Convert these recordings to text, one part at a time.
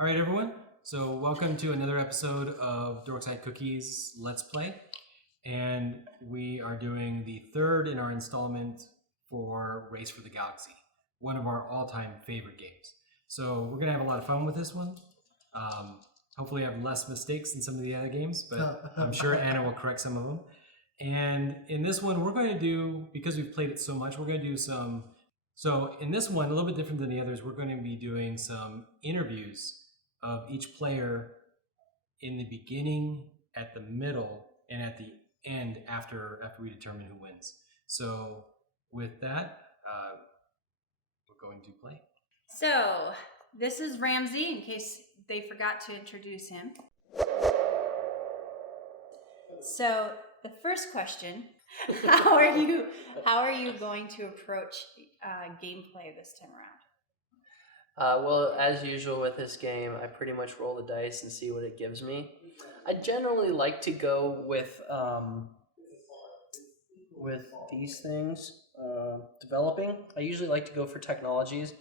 All right, everyone. So welcome to another episode of Dorkside Cookies Let's Play. And we are doing the third in our installment for Race for the Galaxy, one of our all-time favorite games. So we're going to have a lot of fun with this one. Hopefully I have less mistakes than some of the other games, but I'm sure Anna will correct some of them. And in this one, we're going to do, because we've played it so much, we're going to do some... So in this one, a little bit different than the others, we're going to be doing some interviews of each player in the beginning, at the middle, and at the end after we determine who wins. So with that, we're going to play. So this is Ramsey, in case they forgot to introduce him. So the first question, how are you going to approach gameplay this time around? Well, as usual with this game, I pretty much roll the dice and see what it gives me. I generally like to go with these things, developing. I usually like to go for technologies,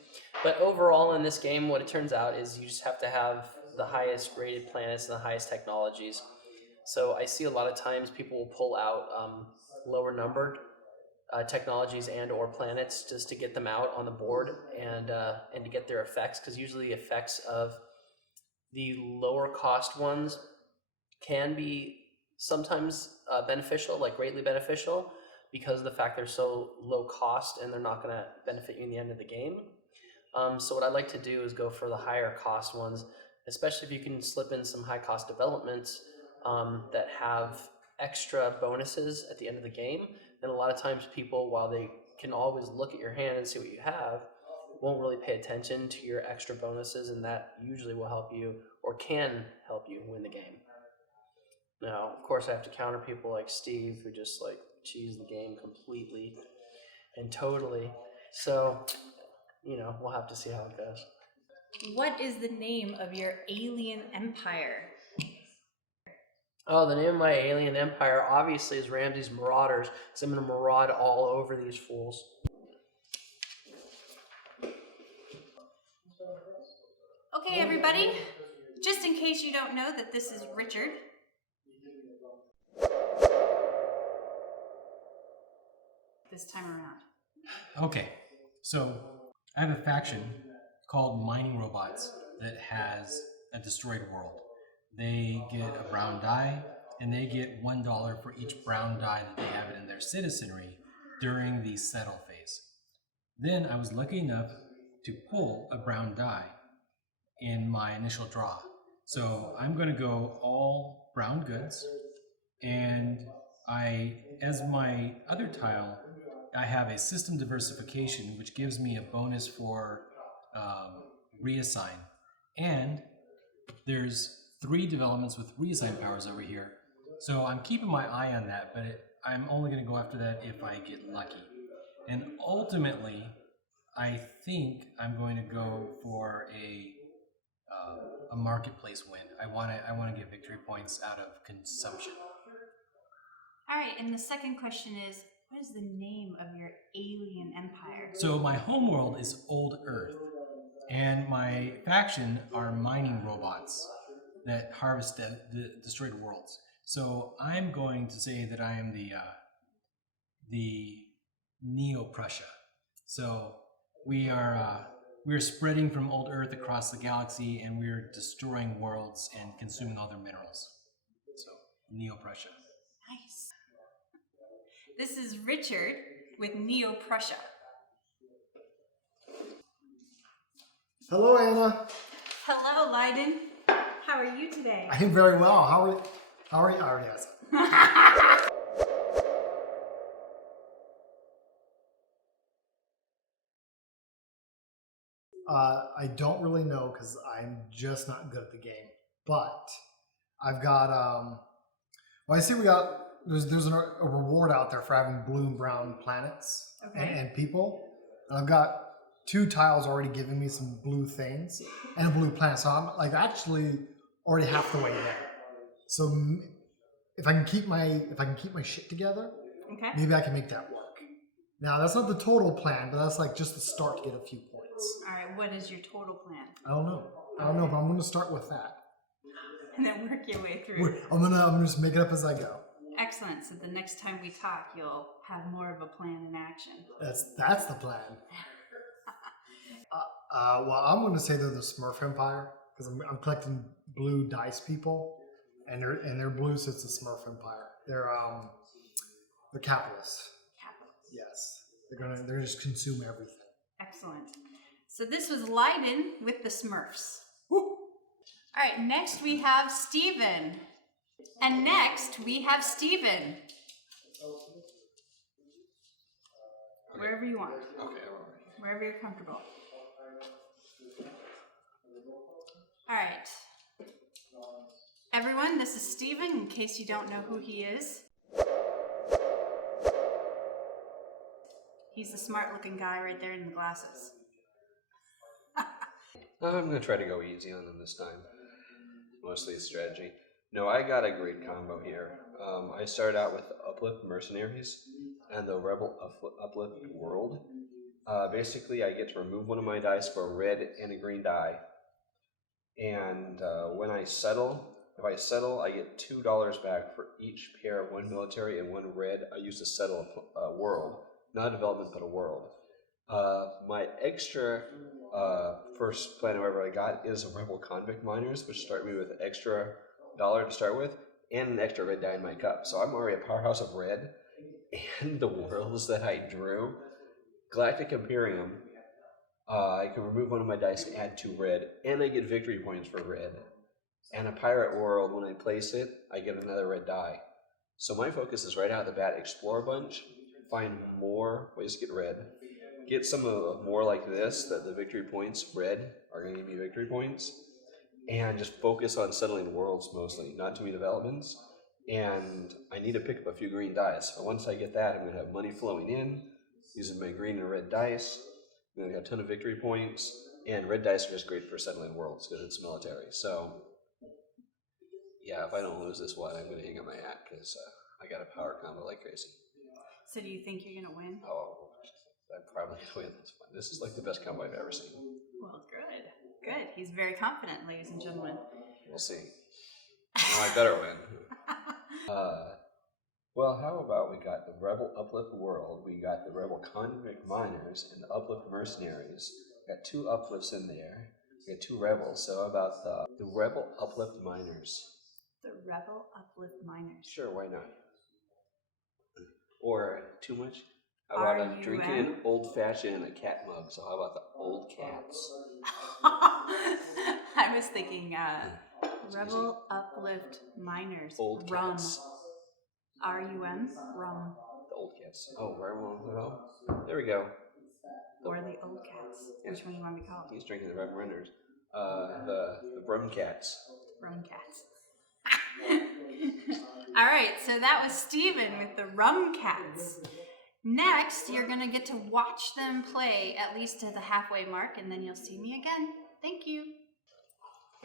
but overall in this game, what it turns out is you just have to have the highest rated planets and the highest technologies. So I see a lot of times people will pull out lower numbered technologies and or planets just to get them out on the board and to get their effects, because usually the effects of the lower cost ones can be sometimes beneficial, like greatly beneficial, because of the fact they're so low cost and they're not going to benefit you in the end of the game. So what I like to do is go for the higher cost ones, especially if you can slip in some high cost developments that have extra bonuses at the end of the game. And a lot of times people, while they can always look at your hand and see what you have, won't really pay attention to your extra bonuses, and that usually will help you, or can help you, win the game. Now, of course, I have to counter people like Steve, who just like cheese the game completely and totally. So, we'll have to see how it goes. What is the name of your alien empire? Oh, the name of my alien empire obviously is Ramsey's Marauders, because I'm going to maraud all over these fools. Okay, everybody, just in case you don't know that this is Richard. This time around. Okay, so I have a faction called Mining Robots that has a destroyed world. They get a brown die, and they get $1 for each brown die that they have in their citizenry during the settle phase. Then I was lucky enough to pull a brown die in my initial draw. So I'm going to go all brown goods, and as my other tile, I have a system diversification, which gives me a bonus for reassign. And there's 3 developments with reassign powers over here. So I'm keeping my eye on that, but I'm only going to go after that if I get lucky. And ultimately, I think I'm going to go for a marketplace win. I want to get victory points out of consumption. All right, and the second question is, what is the name of your alien empire? So my homeworld is Old Earth, and my faction are mining robots that harvest the destroyed worlds. So I'm going to say that I am the Neo-Prussia. So we're spreading from Old Earth across the galaxy, and we're destroying worlds and consuming all their minerals. So Neo-Prussia. Nice. This is Richard with Neo-Prussia. Hello, Anna. Hello, Lydon. How are you today? I'm very well. How are you? I already asked that. I don't really know because I'm just not good at the game. But I've got well, I see there's a reward out there for having blue and brown planets and people. And I've got 2 tiles already giving me some blue things and a blue planet. So I'm like actually already half the way there. So if I can keep my shit together, maybe I can make that work. Now that's not the total plan, but that's like just the start to get a few points. All right, what is your total plan? I don't know. I don't know, but I'm gonna start with that. And then work your way through. I'm gonna just make it up as I go. Excellent. So the next time we talk, you'll have more of a plan in action. That's the plan. Well, I'm gonna say they're the Smurf Empire because I'm collecting blue dice people, and they're blue, so it's the Smurf Empire. They're capitalists. Capitals. Yes, they're gonna just consume everything. Excellent. So this was Lydon with the Smurfs. Woo. All right, next we have Steven. And next we have Steven. Wherever you want. Okay. Wherever you're comfortable. All right. Everyone, this is Steven, in case you don't know who he is. He's the smart-looking guy right there in the glasses. I'm going to try to go easy on them this time. Mostly it's strategy. No, I got a great combo here. I started out with Uplift Mercenaries and the Rebel Uplift World. Basically, I get to remove one of my dice for a red and a green die. And when I settle, if I settle, I get $2 back for each pair of one military and one red. I use to settle a world. Not a development, but a world. My extra first plan, however, I got is a Rebel Convict Miners, which start me with an extra $1 to start with, and an extra red die in my cup. So I'm already a powerhouse of red, and the worlds that I drew. Galactic Imperium, I can remove one of my dice and add 2 red, and I get victory points for red. And a Pirate World, when I place it, I get another red die. So my focus is right out of the bat, explore a bunch, find more ways to get red, get some more like this, that the victory points, red, are going to give me victory points, and just focus on settling worlds mostly, not too many developments. And I need to pick up a few green dice. But once I get that, I'm going to have money flowing in, using my green and red dice. I'm going to get a ton of victory points, and red dice are just great for settling worlds because it's military. So, yeah, if I don't lose this one, I'm going to hang up my hat because I got a power combo like crazy. So do you think you're going to win? Oh, I'm probably going to win this one. This is like the best combo I've ever seen. Well, good. Good. He's very confident, ladies and gentlemen. We'll see. No, I better win. Well, how about we got the Rebel Uplift World, we got the Rebel Convict Miners, and the Uplift Mercenaries. We got 2 uplifts in there. We got 2 rebels. So how about the Rebel Uplift Miners? The Rebel Uplift Miners. Sure, why not? Or too much? How about I'm drinking an old-fashioned in a cat mug, so how about the Old Cats? I was thinking Rebel Uplift Miners. Old Rum. Cats. R-U-M. Rum. The Old Cats. Oh, rum. There we go. Or the Old Cats. Which one do you want me to call it? He's drinking the Rum Runners. The Rum Cats. Rum Cats. All right, so that was Steven with the Rum Cats. Next, you're going to get to watch them play at least to the halfway mark, and then you'll see me again. Thank you.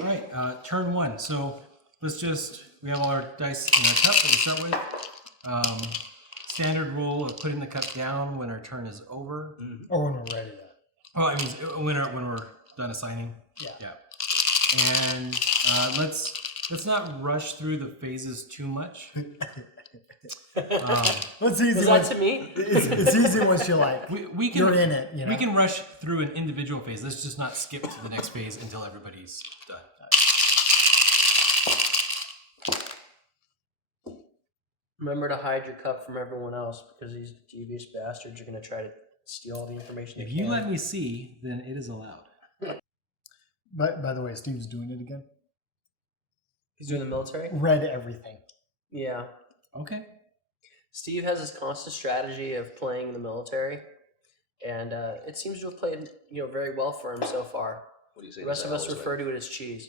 All right, turn 1. So we have all our dice in our cup that we start with. Standard rule of putting the cup down when our turn is over. Or when we're ready. Oh, I mean when we're done assigning. Yeah. And let's not rush through the phases too much. What's easy? Was that to me? It's easy once you're like we can, you're in it. You know? We can rush through an individual phase. Let's just not skip to the next phase until everybody's done. Remember to hide your cup from everyone else because these devious bastards are going to try to steal all the information. If you let me see, then it is allowed. But by the way, Steve's doing it again. He's doing the military? Read everything. Yeah. Okay. Steve has his constant strategy of playing in the military, and it seems to have played very well for him so far. What do you say? The rest of us refer to it as cheese.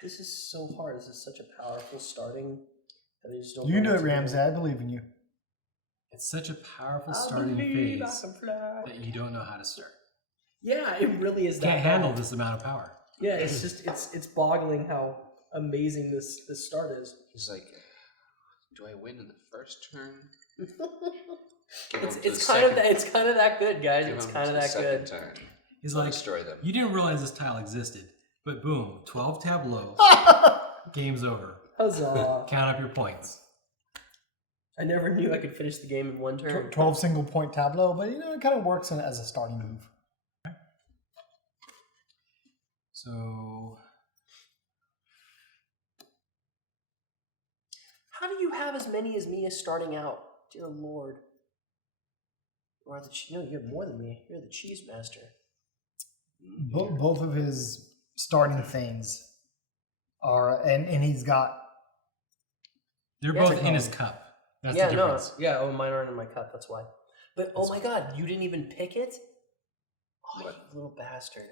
This is so hard. This is such a powerful starting. That I just don't You can do want it, to Ramsey. I believe in you. It's such a powerful starting phase that you don't know how to start. Yeah, it really is. You that can't bad. handle this amount of power. Yeah, it's just it's boggling how amazing this start is. He's like, do I win in the first turn? It's kind of that good, guys. It's kind of that good. Turn. He's We'll like, destroy them. you didn't realize this tile existed, but boom, 12 tableau, game's over. Huzzah! Count up your points. I never knew I could finish the game in one turn. 12 single point tableau, but it kind of works as a starting move. So, How do you have as many as me as starting out? Dear Lord. Or no, you have more than me. You're the cheese master. Both of his starting things are, and he's got. they're Yeah, both technology. in his cup. That's yeah, the no. difference. Yeah, oh, mine aren't in my cup. That's why. But, oh my god, you didn't even pick it? Oh, What? you little bastard.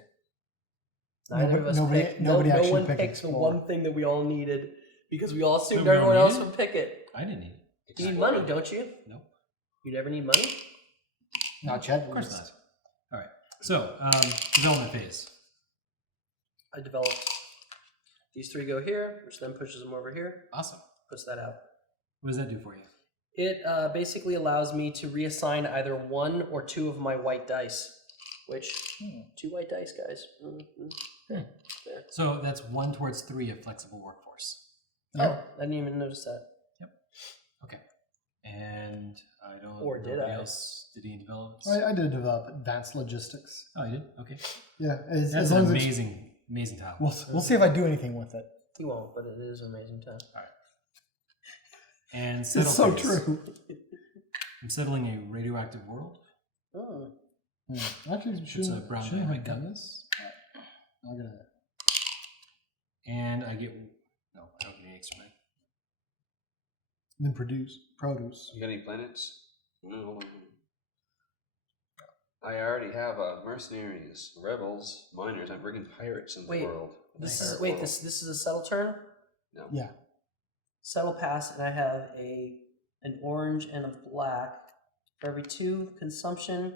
Neither of us Nobody- picked. nobody no actually one picked picked the Explore. one thing that we all needed because we all assumed we all everyone else needed? would pick it. I didn't need it. You need money, don't you? Nope. You never need money? Not yet. Of course not. All right. So, development phase. I developed. These three go here, which then pushes them over here, Awesome. puts that out. What does that do for you? It basically allows me to reassign either one or two of my white dice, which, 2 white dice, guys. There. So that's 1 towards 3 of flexible workforce. Oh, I didn't even notice that. Okay. And I don't. Or did nobody I? else did he develop? I did develop advanced logistics. Oh, you did. Okay. Yeah, That's as an long as it's- amazing tile. we'll see if I do anything with it. You won't, but it is an amazing time. And settle It's so phase. true. I'm settling a radioactive world. Oh. Actually, It's shouldn't, a brown shouldn't die, have right? done this. I'm gonna. And I get no. I don't get any extra money. Then produce. You got any planets? No, hold on. I already have mercenaries, rebels, miners. I'm bringing pirates in the Wait, world. This Pirate is wait. world. This is a settle turn. No. Yeah. Settle pass, and I have an orange and a black for every 2 consumption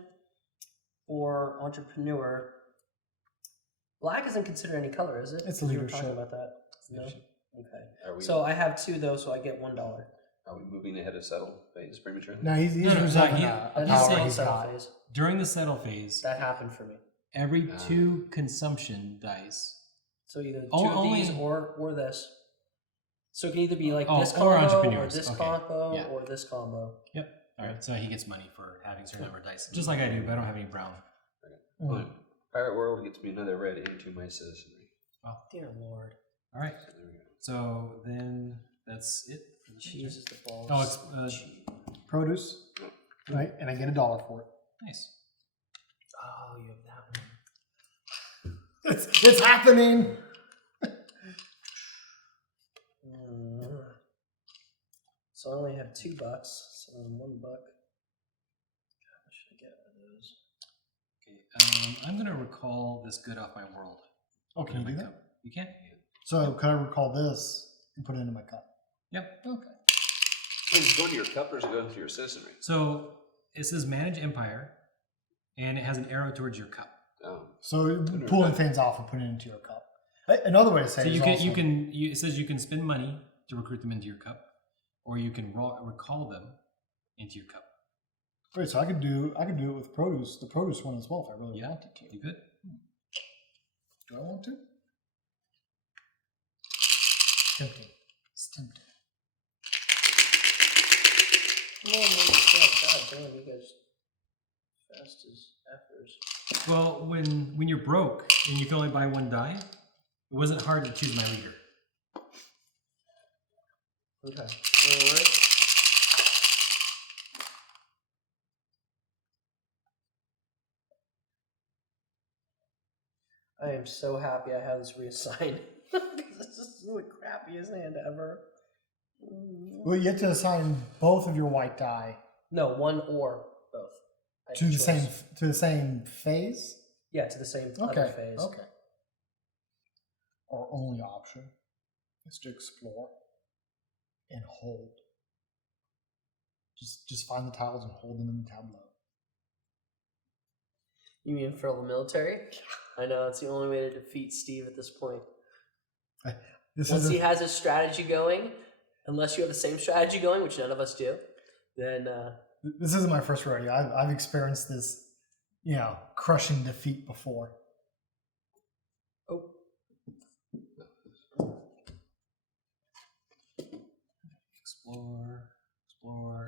or entrepreneur. Black isn't considered any color, is it? It's 'Cause you were leadership. talking about that. No. Leadership. Okay. Are we? So I have 2 though, so I get $1. Are we moving ahead of settle phase prematurely? No, he's No, resolving he- a That he's power saying he's settle got. phase. During the settle phase, That happened for me. every 2 consumption dice. So either 2 Oh, of these only- or this. So it can either be like Oh, this or combo, or entrepreneurs. this Okay. combo, Yeah. or this combo. Yep. All right. So he gets money for having a certain number of dice, just like I do, but I don't have any brown. Fine. Pirate world gets me another red into my citizenry. Dear Lord. All right. So there we go. So then that's it. for the Cheese is the balls. Oh, it's Produce, right? And I get $1 for it. nice. Oh, you have that one. It's happening. So I only have $2, so $1. God, what should I get out of those? Okay. I'm gonna recall this good off my world. Oh, can you Put it do in my that? cup. You can. So can I recall this and put it into my cup? Yep. Okay. Does it go to your cup or does it go into your citizenry? So it says manage empire, and it has an arrow towards your cup. So pulling things off and putting it into your cup. Another way to say So it is it says you can spend money to recruit them into your cup, or you can recall them into your cup. Wait, so I could do it with produce, the produce one as well if I really Yeah. wanted to. You good? Do I want to? Tempting. It's tempting. Come on, God damn, you guys fast as effers. Well, when you're broke and you can only buy 1 die, it wasn't hard to choose my leader. Okay. Alright. I am so happy I have this reassigned. Because this is the crappiest hand ever. Well, you have to assign both of your white die No, one or both. I have to a the choice. same phase. Yeah, to the same Okay. other phase. Okay. Our only option is to explore and hold. Just find the tiles and hold them in the tableau. You mean for the military? I know, it's the only way to defeat Steve at this point. Once he has his strategy going, unless you have the same strategy going, which none of us do, then This isn't my first rodeo. I've experienced this crushing defeat before. Oh,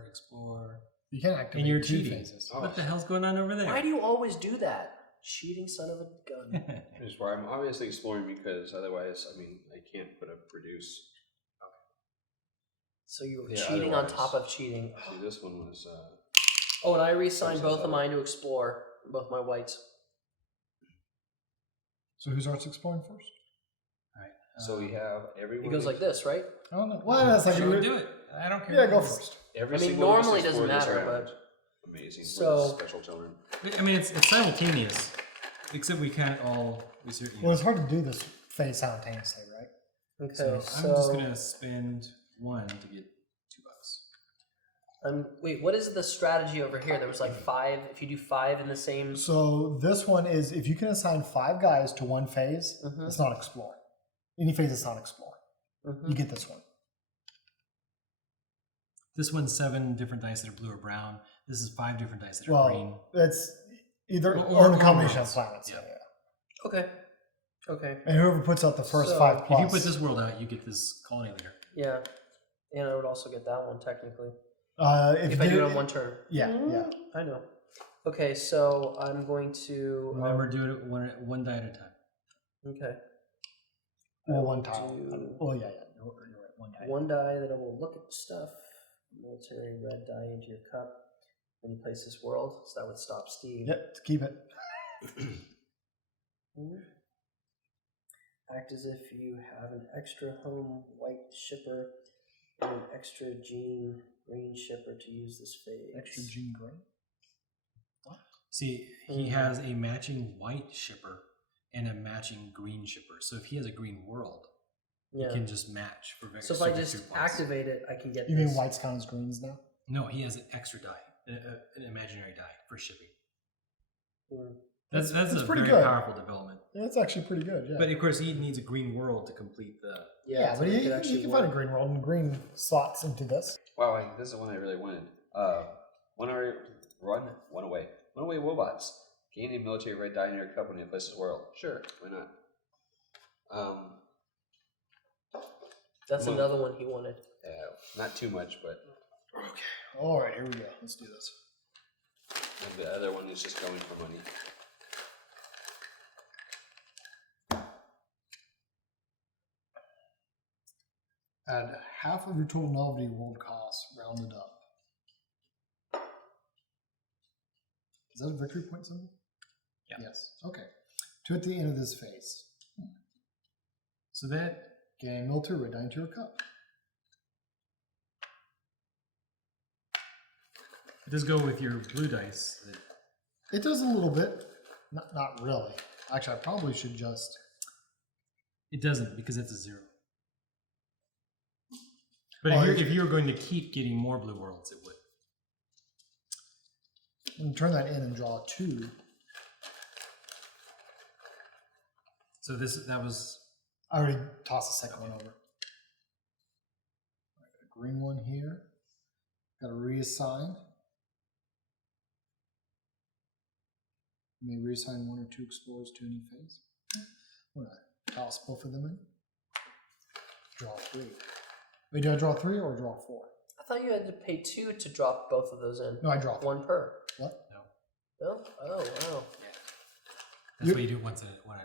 Explore. You can't activate And you're 2 cheating. phases. Oh. What the hell's going on over there? why do you always do that? Cheating son of a gun. Which is why I'm obviously exploring, because otherwise, I mean, I can't put a produce. So you were Yeah, cheating on otherwise- top of cheating. See, this one was. Oh, and I reassigned Versus both of other. mine to explore, both my whites. So who starts exploring first? So we have everyone. It goes like this, right? I don't know. Well, that's like Sure, do it. I don't care. Yeah, go first. Every I mean, single one normally is it doesn't explored this matter, round. but- Amazing. So- So special children. I mean, it's simultaneous, except we can't all. Well, it's hard to do this phase simultaneously, right? Okay, So so, I'm just gonna spend 1 to get $2. wait, what is the strategy over here? There was like 5. If you do 5 in the same, So this one is if you can assign 5 guys to one phase, Mhm. it's not exploring. Any phase that's not exploring, Mhm. you get this one. This one's 7 different dice that are blue or brown. This is 5 different dice that are Well, green. it's either Or- or in a or combination of worlds. planets. Yeah. Yeah. okay, okay, And whoever puts out the first So, 5 If plus. you put this world out, you get this colony leader. yeah, and I would also get that one technically if if you I do it on one turn. Yeah, yeah. I know. Okay, so I'm going to Remember, do it one die at a time. Okay, Well, I one will tile. do Oh yeah, yeah. You're right. One guy. one die that I will look at the stuff. Military red die into your cup when you place this world, so that would stop Steve. Yep, to keep it. Act as if you have an extra home white shipper and an extra gene green shipper to use this phase. Extra gene green. See, he Mhm. has a matching white shipper and a matching green shipper. So if he has a green world, Yeah. he can just match for very So if I just activate it, I can get You this. mean whites count as greens now? No, he has an extra die, an imaginary die for shipping. Hmm. That's That's a pretty very good. powerful development. Yeah, it's actually pretty good. Yeah. But of course, he needs a green world to complete the. yeah, so but it you, could you actually can find a work. green world, and green slots into this. Wow, this is the one I really wanted. One away robots. Gain a military red die in your cup when you place this world. Sure, why not? That's Well- another one he wanted. Not too much, but Okay. All right, here we go. Let's do this. the other one is just going for money. Add half of your total novelty world cost, rounded up. Is that a victory point symbol? Yeah. Yes. Okay. To at the end of this phase. So that Gain military red die into your cup. it does go with your blue dice. It does a little bit. Not really. Actually, I probably should just. It doesn't because it's a 0. But Oh, if you're going to keep getting more blue worlds, it would. I'm gonna turn that in and draw 2. So that was. I already tossed the second one over. Got a green one here. Got to reassign. You may reassign 1 or 2 explorers to any phase. I'm gonna toss both of them in. Draw 3. Wait, do I draw 3 or draw 4? I thought you had to pay 2 to drop both of those in. No, I draw 3. 1 per. What? No. No? Oh, wow. That's why you do it one at a time.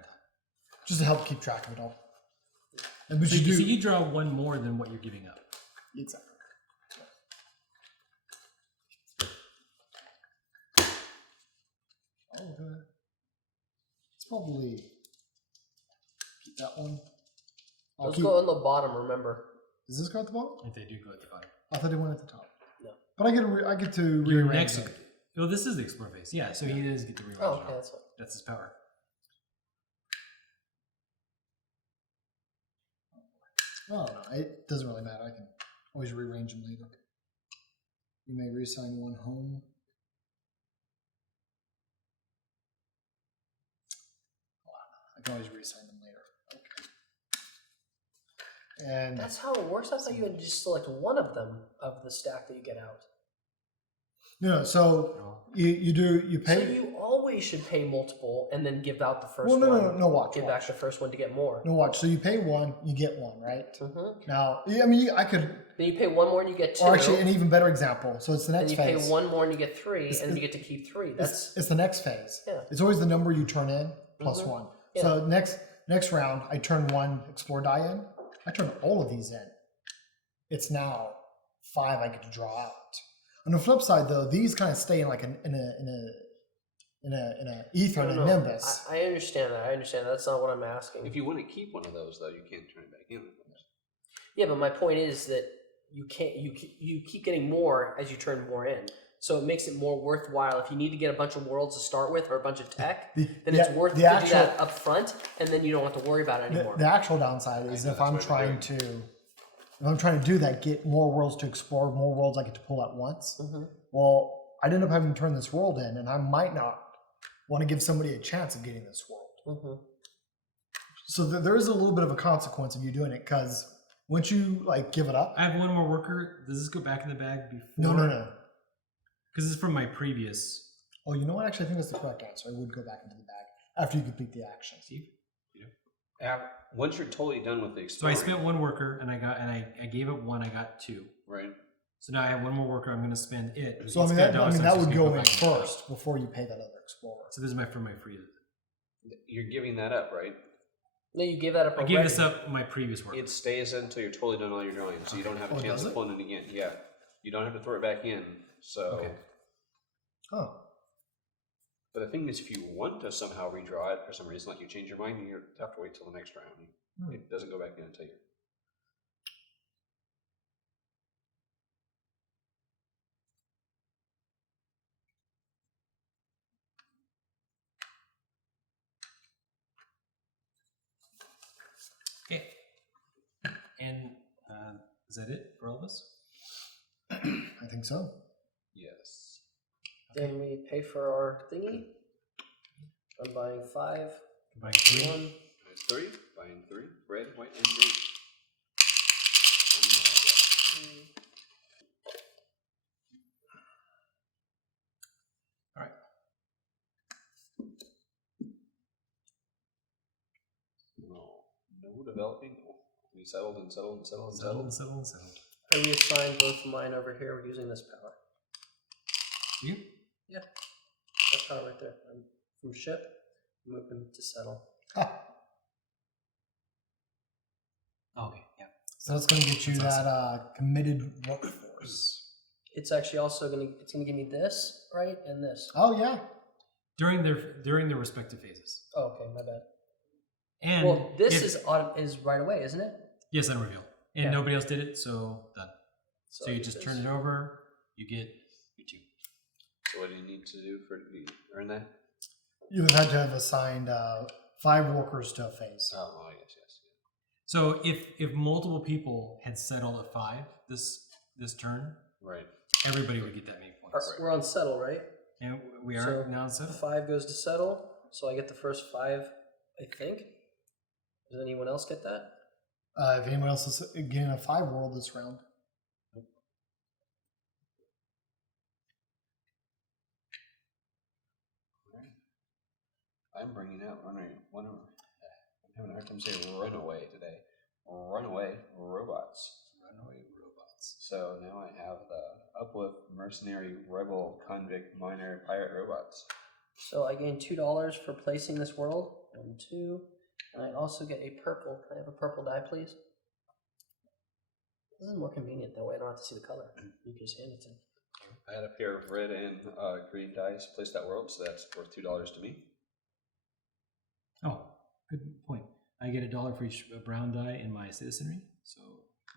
Just to help keep track of it all. And but So you do. you draw 1 more than what you're giving up. Exactly. Oh, okay. It's probably keep that one. I'll Those keep. go on the bottom, remember. Does this go at the bottom? If they do go at the bottom. I thought it went at the top. No. But I get to Your rearrange next. them. Well, this is the explore phase. Yeah, so he does get to rearrange Oh, it okay, all. that's fine. That's his power. Oh no, it doesn't really matter. I can always rearrange them later. You may reassign 1 home. I can always reassign them later. Okay. And That's how it works. I thought you had to just select one of them of the stack that you get out. no, so you pay. So you always always should pay multiple and then give out the first Well, one. no. Watch. Give back the first one to get more. No, watch. So you pay one, you get one, right? Mm-hmm. Now, I mean, I could. Then you pay one more and you get 2. Or actually, an even better example. So it's the Then next you phase. pay one more and you get 3, and then you get to keep 3. It's the next phase. Yeah. It's always the number you turn in plus Mhm. 1. Yeah. So next round, I turn 1 explore die in. I turn all of these in. It's now 5 I get to draw out. On the flip side, though, these kind of stay in like in a ether and a nimbus. I understand that. That's not what I'm asking. If you want to keep one of those, though, you can't turn it back in. Yeah, but my point is that you can't. You keep getting more as you turn more in. So it makes it more worthwhile. If you need to get a bunch of worlds to start with or a bunch of tech, then it's worth to do that up front, and then you don't have to worry about it anymore. The actual downside is if I'm trying to do that, get more worlds to explore, more worlds I get to pull at once. Mm-hmm. Well, I'd end up having to turn this world in, and I might not want to give somebody a chance of getting this world. Mm-hmm. So there is a little bit of a consequence of you doing it, because once you like give it up. I have one more worker. Does this go back in the bag before? No. Because it's from my previous. Oh, you know what? Actually, I think that's the correct answer. I would go back into the bag after you complete the action. Steve? Once you're totally done with the So exploring, I spent one worker, and I gave up 1. I got 2. right? So now I have one more worker. I'm going to spend it. So It's that got $1, so that it's would just gonna go in back the bag. first before you pay that other explorer. So this is for my free. You're giving that up, right? No, you gave that up. I gave this up my previous worker. It stays until you're totally done all your drawing, so you don't have a Oh, chance does of it? pulling it again. Yeah, you don't have to throw it back in. So, Okay. Oh, but the thing is, if you want to somehow redraw it for some reason, like you change your mind, you have to wait till the next round. It doesn't go back in until you. Okay. And is that it for all of us? I think so. Yes. Then we pay for our thingy. I'm buying 5. Combine 3. 1. There's 3. Buying 3. Red, white, and green. All right. No developing. We settled and settled and settled and settled. Settled. I reassigned both of mine over here. We're using this power. You? That power right there. I'm from ship. Move them to settle. Okay. Yeah. So that's going to get you That's that committed workforce. It's actually also gonna give me this, right, and this. Oh yeah. During their respective phases. Oh, okay, my bad. And Well, this if- is right away, isn't it? yes, on reveal. And Yeah. nobody else did it, so done. So I you get just this. turn it over. You get your 2. So what do you need to do for to earn that? You would have had to have assigned 5 workers to a phase. Oh, yes. So if multiple people had settled at 5 this turn, Right. everybody would get that many points. We're on settle, right? And we are So, now on 7. 5 goes to settle, so I get the first 5, I think. Does anyone else get that? If anyone else is getting a 5 world this round. I'm bringing out I'm having a hard time saying runaway today. Runaway robots. Runaway robots. So now I have the uplift mercenary rebel convict miner pirate robots. So I gain $2 for placing this world. 1, 2. And I also get a purple. Can I have a purple die, please? This is more convenient that way. I don't have to see the color. You can just hand it to me. I had a pair of red and green dice placed that world, so that's worth $2 to me. Oh, good point. I get $1 for each brown die in my citizenry. So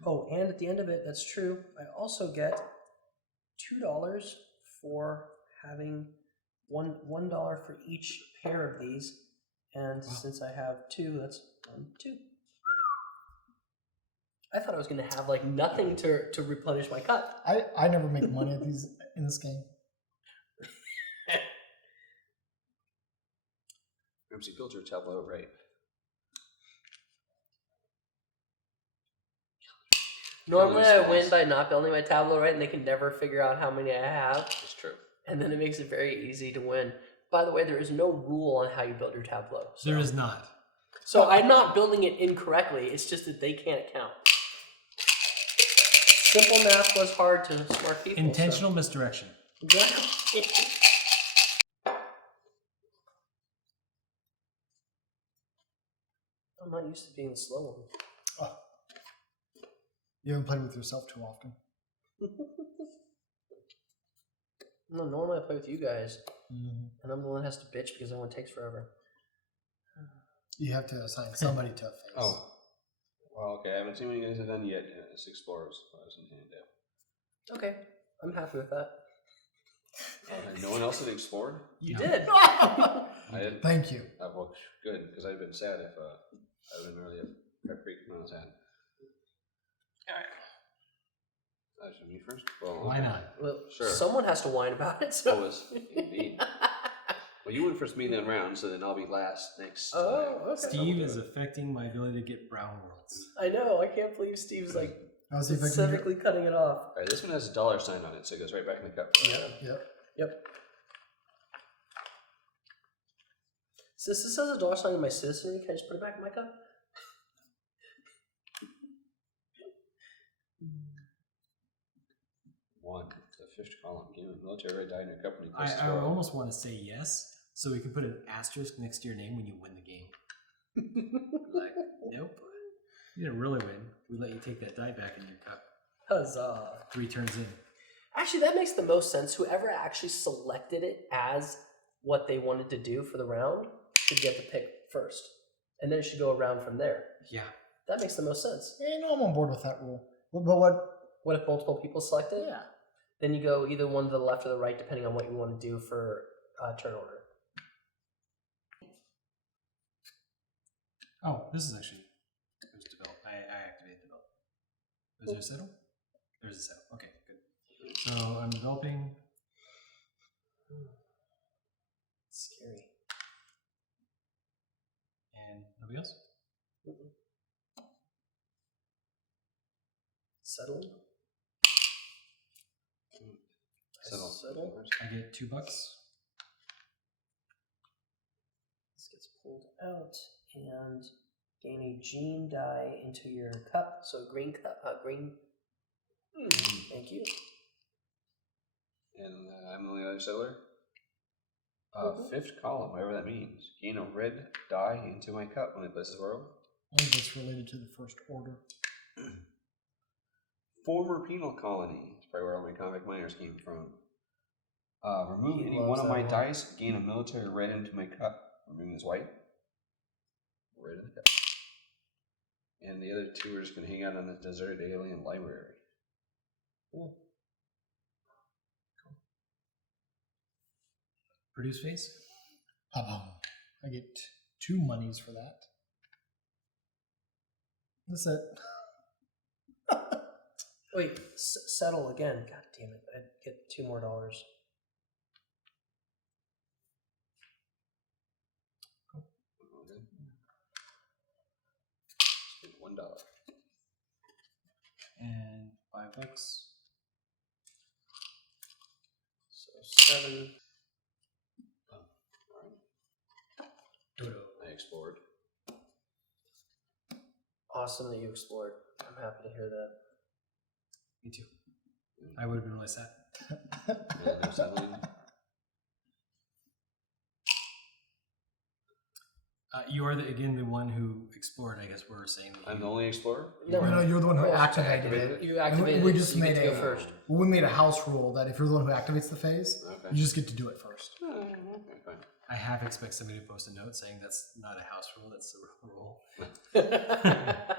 Oh, and at the end of it, that's true. I also get $2 for having $1 for each pair of these. And since I have 2, that's 1, 2. I thought I was going to have like nothing to replenish my cut. I never make money at these in this game. Ramsey, build your tableau right. Normally I win by not building my tableau right, and they can never figure out how many I have. It's true. And then it makes it very easy to win. By the way, there is no rule on how you build your tableau. So. There is not. So I'm not building it incorrectly. It's just that they can't count. Simple math was hard to smart people. Intentional misdirection. Exactly. I'm not used to being the slow one. Oh. You haven't played with yourself too often. No, normally I play with you guys, Mm-hmm. and I'm the one that has to bitch because everyone takes forever. You have to assign somebody to a phase. Oh. Well, okay. I haven't seen what you guys have done yet. It's Explorers. I was intending to do. Okay, I'm happy with that. No one else had explored? You No. did. I did. Thank you. Well, good, because I'd been sad if I would have been really Prep Creek when I was sad. Should me first? Well, Why okay. not? Well, Sure. someone has to whine about it. So. Always, indeed. Well, you went first me then round, so then I'll be last next. Oh, okay. Steve is affecting my ability to get brown worlds. I know. I can't believe Steve's like I'll see if I can get... specifically cutting it off. All right, this one has a $sign on it, so it goes right back in the cup. Yep. So this has a $sign in my citizenry. Can I just put it back in my cup? One, the fifth column. Game of military red die in your cup when you I place the roll. almost want to say yes, so we can put an asterisk next to your name when you win the game. Like, nope. You didn't really win. We let you take that die back in your cup. Huzzah. 3 turns in. Actually, that makes the most sense. Whoever actually selected it as what they wanted to do for the round should get the pick first. And then it should go around from there. Yeah. That makes the most sense. Yeah, no, I'm on board with that rule. But what? What if multiple people select it? Yeah. Then you go either one to the left or the right, depending on what you want to do for turn order. Oh, this is actually. It was developed. I activated develop. Is there a settle? There's a settle. Okay, good. So I'm developing. Scary. And nobody else? Settle. Settle. I get $2. This gets pulled out and gain a gene die into your cup. So green cup, green. Thank you. And I'm the only other settler. Fifth column, whatever that means. Gain a red die into my cup when it places a roll. I think that's related to the first order. Former penal colony. That's probably where all my convict miners came from. Remove He any loves one of that my one. dice. Gain a military red into my cup. Removing this white. Red in the cup. And the other two are just going to hang out on the deserted alien library. Cool. Produce phase? I get 2 monies for that. That's it. Wait, settle again. God damn it. I'd get $2 more. $1. And $5. So 7. Dodo. I explored. Awesome that you explored. I'm happy to hear that. Me too. I would have been really sad. And no settling. You are again the one who explored. I guess we're saying. That I'm the only explorer? No, you're the one who No, activated activated it. You activated We it, just so you made get to a go first. Well, we made a house rule that if you're the one who activates the phase, Okay. you just get to do it first. Okay, fine. I half expect somebody to post a note saying that's not a house rule. That's a rule.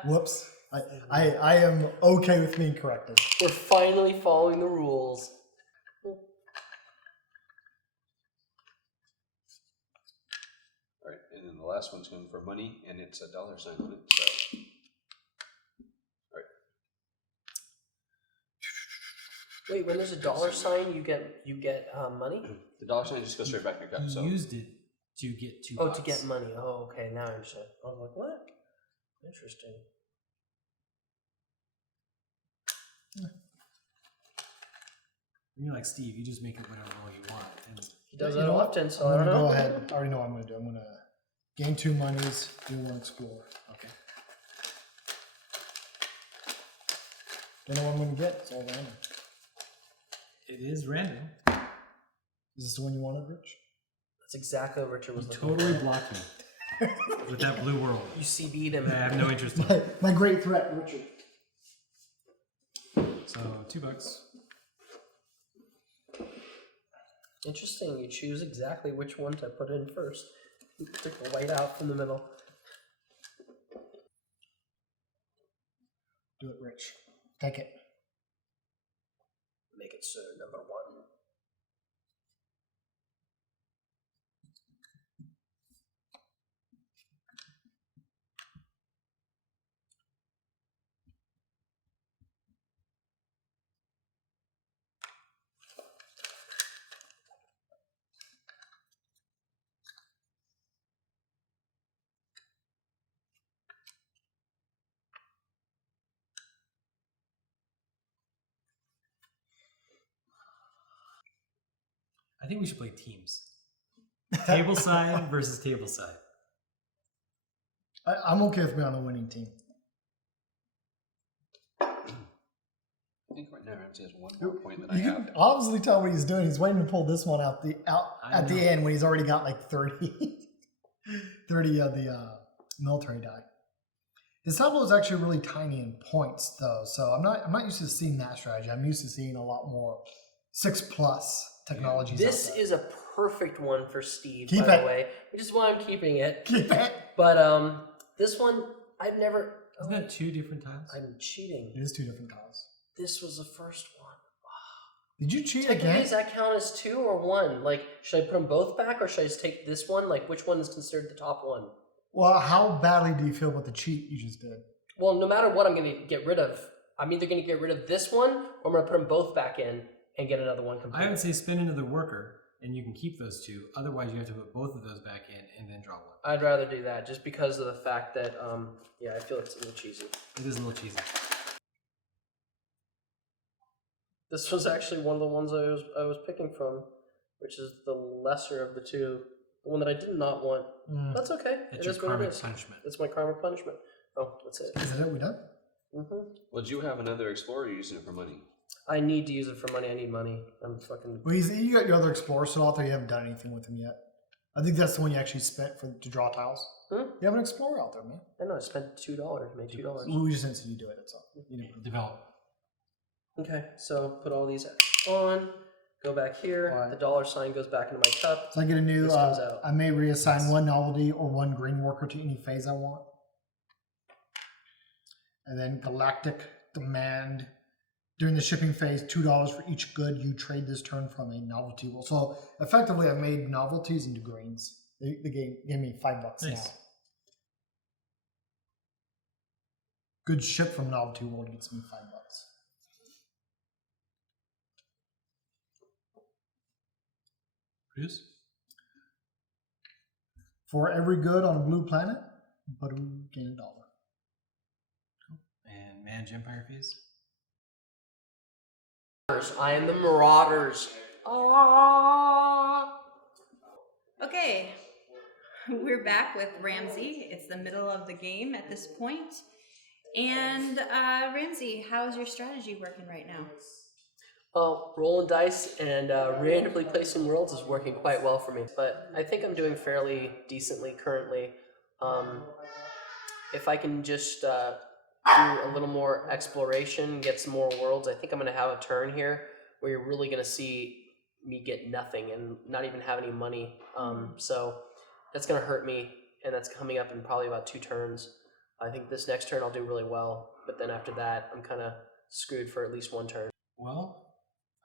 Whoops. I am okay with being corrected. We're finally following the rules. All right, and then the last one's going for money, and it's a $sign on it. So, Wait, when there's a $sign, you get money? the $sign just goes straight back in your cup. You So, used it to get $2. Oh, to get money. Oh, okay. Now I understand. I was like, what? Interesting. You're like Steve. You just make it whatever roll you want. And He does You that know what? often, so I'm I gonna don't know. go ahead. I already know what I'm gonna do. I'm gonna gain 2 monies, do 1 explore. okay. Don't know what I'm gonna get. It's all random. It is random. Is this the one you wanted, Rich? That's exactly what Richard was You looking totally for. blocked me with that blue world. You CB'd him. I have no interest in. My great threat, Richard. So $2. Interesting. You choose exactly which one to put in first. You took the white out from the middle. Do it, Rich. Take it. Make it sir, number 1. I think we should play teams. Table side versus table side. I'm okay with being on the winning team. I think right now Ramsey has 1 more point than I You have. can obviously tell what he's doing. He's waiting to pull this one out I at the know. end when he's already got like 30, 30 of the military die. His tableau is actually really tiny in points though, so I'm not used to seeing that strategy. I'm used to seeing a lot more 6+ technologies. This out there. is a perfect one for Steve, Keep by it. the way, which is why I'm keeping it. Keep it. But this one, I've never... Isn't that 2 different tiles? I'm cheating. It is 2 different tiles. This was the first one. Did you cheat Technically, again? does that count as 2 or 1? Like, should I put them both back, or should I just take this one? Like, which one is considered the top one? Well, how badly do you feel about the cheat you just did? Well, no matter what I'm going to get rid of, I'm either going to get rid of this one, or I'm going to put them both back in and get another one complete. I would say spin another worker, and you can keep those 2. Otherwise, you have to put both of those back in and then draw 1. I'd rather do that, just because of the fact that, yeah, I feel it's a little cheesy. It is a little cheesy. This was actually one of the ones I was picking from, which is the lesser of the 2. The one that I did not want. That's okay. It's It your is what it karmic is. punishment. It's my karma punishment. Oh, that's it. Is it? We done? Well, do you have another explorer or are you using it for money? I need to use it for money. I need money. I'm fucking... Well, you got your other explorer still out there. You haven't done anything with him yet. I think that's the one you actually spent to draw tiles. Hmm? You have an explorer out there, man. I know, I spent $2. Made $2. We just didn't see you do it. That's all. You didn't. Develop. Okay, so put all these on. Go back here. Alright. The dollar sign goes back into my cup. So I get a new. This comes out. I may reassign 1 novelty or 1 green worker to any phase I want. And then galactic demand. During the shipping phase, $2 for each good you trade this turn from a novelty world. So effectively, I made novelties into greens. The game gave me $5 Nice. now. Good ship from novelty world gets me $5. Produce. For every good on a blue planet, but we gain $1. And manage empire fees. I am the Marauders. Ah! Okay, we're back with Ramsey. It's the middle of the game at this point. And Ramsey, how's your strategy working right now? Well, rolling dice and randomly placing worlds is working quite well for me. But I think I'm doing fairly decently currently. If I can just do a little more exploration, get some more worlds, I think I'm going to have a turn here where you're really going to see me get nothing and not even have any money. So that's going to hurt me, and that's coming up in probably about 2 turns. I think this next turn I'll do really well, but then after that I'm kind of screwed for at least 1 turn. Well,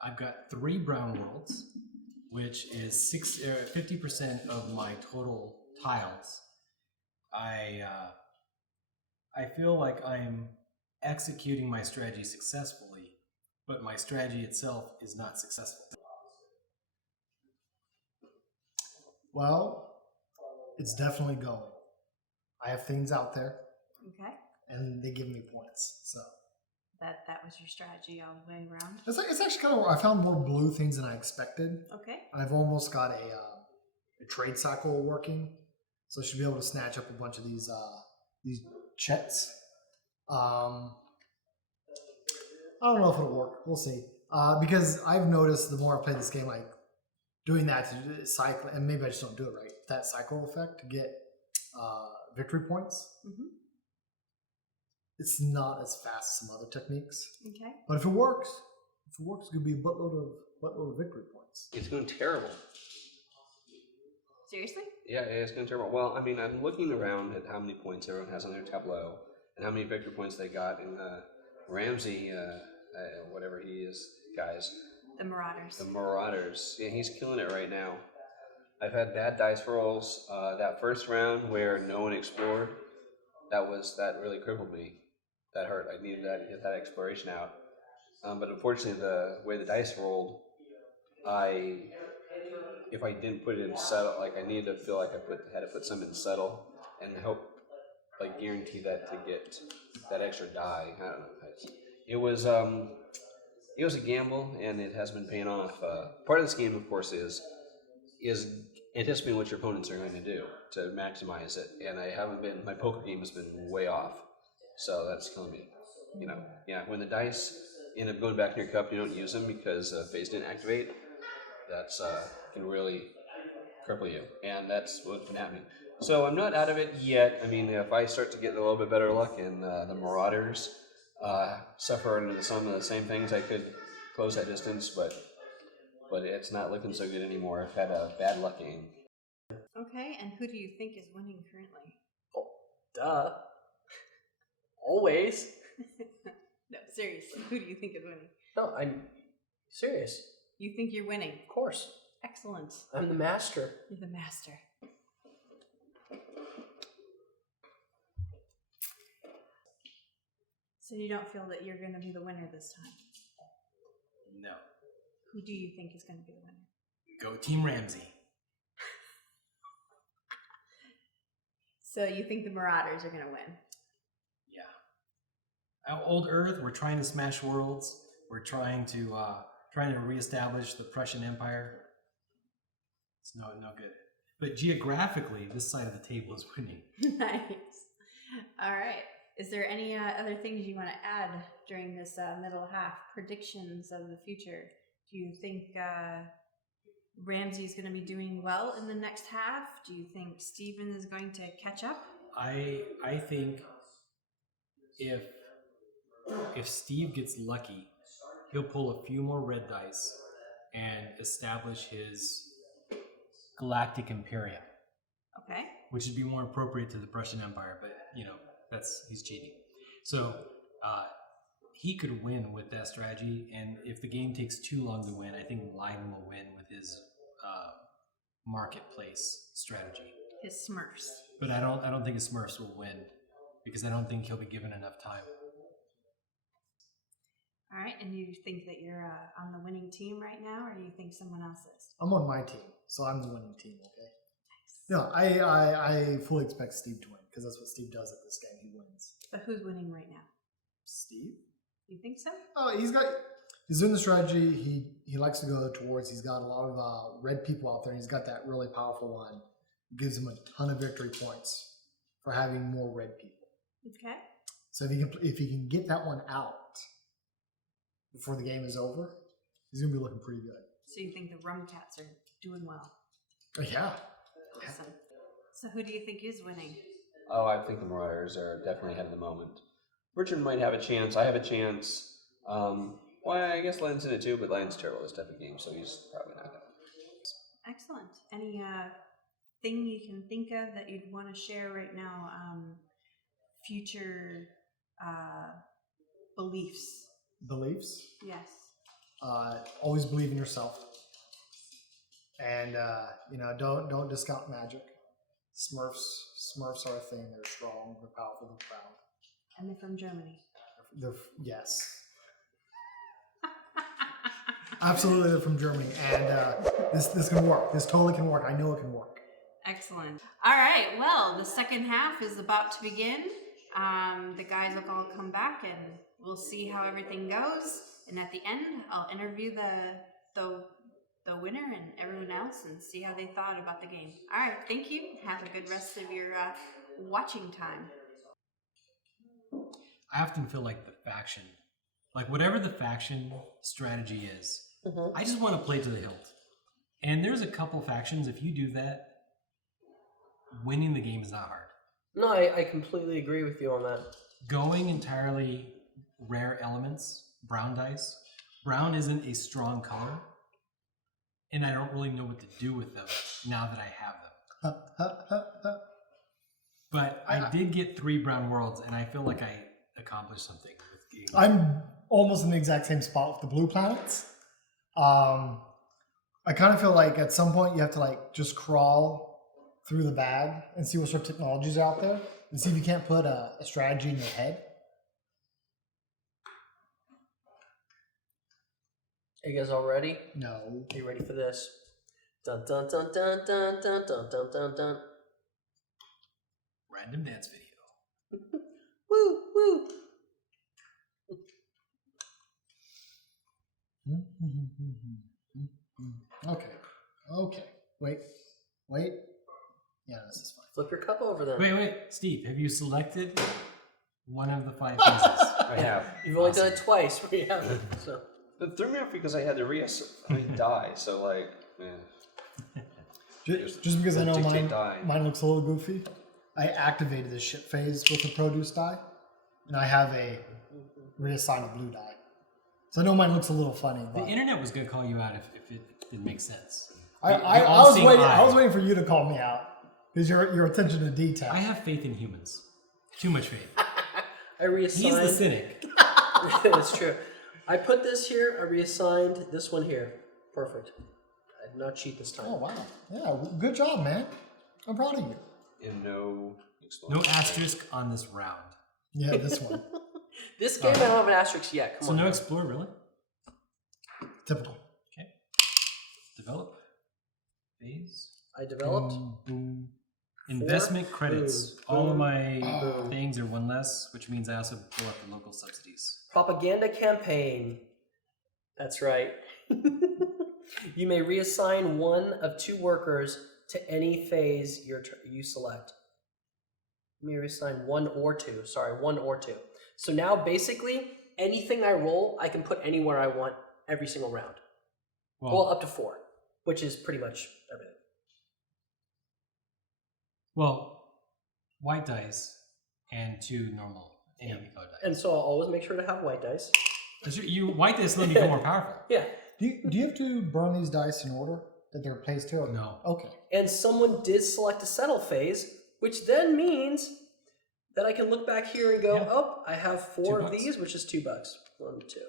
I've got 3 brown worlds, which is 50% of my total tiles. I feel like I'm executing my strategy successfully, but my strategy itself is not successful. Well, it's definitely going. I have things out there, Okay. and they give me points. So that was your strategy all the way around. It's actually kind of. I found more blue things than I expected. Okay. I've almost got a trade cycle working, so I should be able to snatch up a bunch of these chets. I don't know if it'll work. We'll see. Because I've noticed the more I play this game, like doing that to cycle, and maybe I just don't do it right. That cycle effect to get victory points. Mm-hmm. It's not as fast as some other techniques, Okay. but if it works, it's going to be a buttload of victory points. It's going terrible. Seriously? Yeah, it's going terrible. Well, I mean, I'm looking around at how many points everyone has on their tableau and how many victory points they got in Ramsey, whatever he is, guys. The Marauders. The Marauders. Yeah, he's killing it right now. I've had bad dice rolls. That first round where no one explored, that really crippled me. That hurt. I needed to get that exploration out. But unfortunately, the way the dice rolled, if I didn't put it in settle, like I needed to feel like I had to put some in settle and hope, like guarantee that to get that extra die. I don't know. It was a gamble, and it has been paying off. Part of this game, of course, is anticipating what your opponents are going to do to maximize it. And my poker game has been way off. So that's killing me. Yeah, when the dice end up going back in your cup, you don't use them because phase didn't activate. That's can really cripple you. And that's what's been happening. So I'm not out of it yet. I mean, if I start to get a little bit better luck and the Marauders suffer under some of the same things, I could close that distance, but it's not looking so good anymore. I've had a bad luck game. Okay, and who do you think is winning currently? Oh, duh. Always. No, seriously, who do you think is winning? No, I'm serious. You think you're winning? Of course. Excellent. I'm the master. You're the master. So you don't feel that you're going to be the winner this time? No. Who do you think is going to be the winner? Go Team Ramsey. So you think the Marauders are going to win? Yeah. Old Earth, we're trying to smash worlds. We're trying to reestablish the Prussian Empire. It's no good. But geographically, this side of the table is winning. Nice. All right. Is there any other things you want to add during this middle half? Predictions of the future. Do you think Ramsey is going to be doing well in the next half? Do you think Steven is going to catch up? I think if Steve gets lucky, he'll pull a few more red dice and establish his galactic imperium. Okay. Which would be more appropriate to the Prussian Empire, but he's cheating. So he could win with that strategy, and if the game takes too long to win, I think Lydon will win with his marketplace strategy. His Smurfs. But I don't think his Smurfs will win because I don't think he'll be given enough time. All right, and you think that you're on the winning team right now, or do you think someone else is? I'm on my team, so I'm the winning team. Okay. No, I fully expect Steve to win because that's what Steve does at this game. He wins. But who's winning right now? Steve? You think so? Oh, he's doing the strategy. He likes to go towards. He's got a lot of red people out there. He's got that really powerful one. It gives him a ton of victory points for having more red people. Okay. So if he can get that one out before the game is over, he's gonna be looking pretty good. So you think the Rum Cats are doing well? Oh, yeah. Awesome. So who do you think is winning? Oh, I think the Marauders are definitely ahead of the moment. Richard might have a chance. I have a chance. Well, I guess Len's in it too, but Len's terrible at this type of game, so he's probably not going to. Excellent. Any thing you can think of that you'd want to share right now? Future beliefs. Beliefs? Yes. Always believe in yourself. And don't discount magic. Smurfs are a thing. They're strong, they're powerful, they're proud. And they're from Germany. Yes. Absolutely, they're from Germany. And this can work. This totally can work. I know it can work. Excellent. All right. Well, the second half is about to begin. The guys will all come back and we'll see how everything goes, and at the end, I'll interview the winner and everyone else and see how they thought about the game. All right, thank you. Have a good rest of your watching time. I often feel like the faction, like whatever the faction strategy is, I just want to play to the hilt. And there's a couple factions, if you do that, winning the game is not hard. No, I completely agree with you on that. Going entirely rare elements, brown dice. Brown isn't a strong color, and I don't really know what to do with them now that I have them. But I did get 3 brown worlds, and I feel like I accomplished something with game. I'm almost in the exact same spot with the blue planets. I kind of feel like at some point you have to like just crawl through the bag and see what sort of technologies are out there and see if you can't put a strategy in your head. Are you guys all ready? No. Are you ready for this? Dun dun dun dun dun dun dun dun dun dun. Random dance video. Woo woo. Okay. Wait. Yeah, this is fine. Flip your cup over then. Wait, Steve, have you selected one of the 5 pieces? I have. You've only done it twice. We haven't. So. It threw me off because I had to die. So like, Just because I know dictate dying. mine looks a little goofy, I activated the ship phase with the produce die, and I have a reassign a blue die. So I know mine looks a little funny. The But internet was going to call you out if it didn't make sense. I The was all-seeing waiting. eye. I was waiting for you to call me out because your attention to detail. I have faith in humans. Too much faith. I reassigned. He's the cynic. That's true. I put this here. I reassigned this one here. Perfect. I did not cheat this time. Oh wow! Yeah, good job, man. I'm proud of you. And no explosion. No asterisk on this round. Yeah, this one. This game I don't have an asterisk yet. Come So on. no explore, really? Typical. Okay. Develop. Phase. I developed. Boom. Investment credits. Boom. All of Boom. my Boom. things are 1 less, which means I also pull up the local subsidies. Propaganda campaign. That's right. You may reassign one of 2 workers to any phase you select. You may reassign 1 or 2. Sorry, 1 or 2. So now basically anything I roll, I can put anywhere I want every single round. Well, up to 4, which is pretty much everything. Well, white dice and 2 normal colored dice. And so I'll always make sure to have white dice. White dice let me become more powerful. Yeah. Do you have to burn these dice in order that they're placed here? No. Okay. And someone did select a settle phase, which then means that I can look back here and go, Yeah. oh, I have 4 of $2. these, which is $2. 1, 2.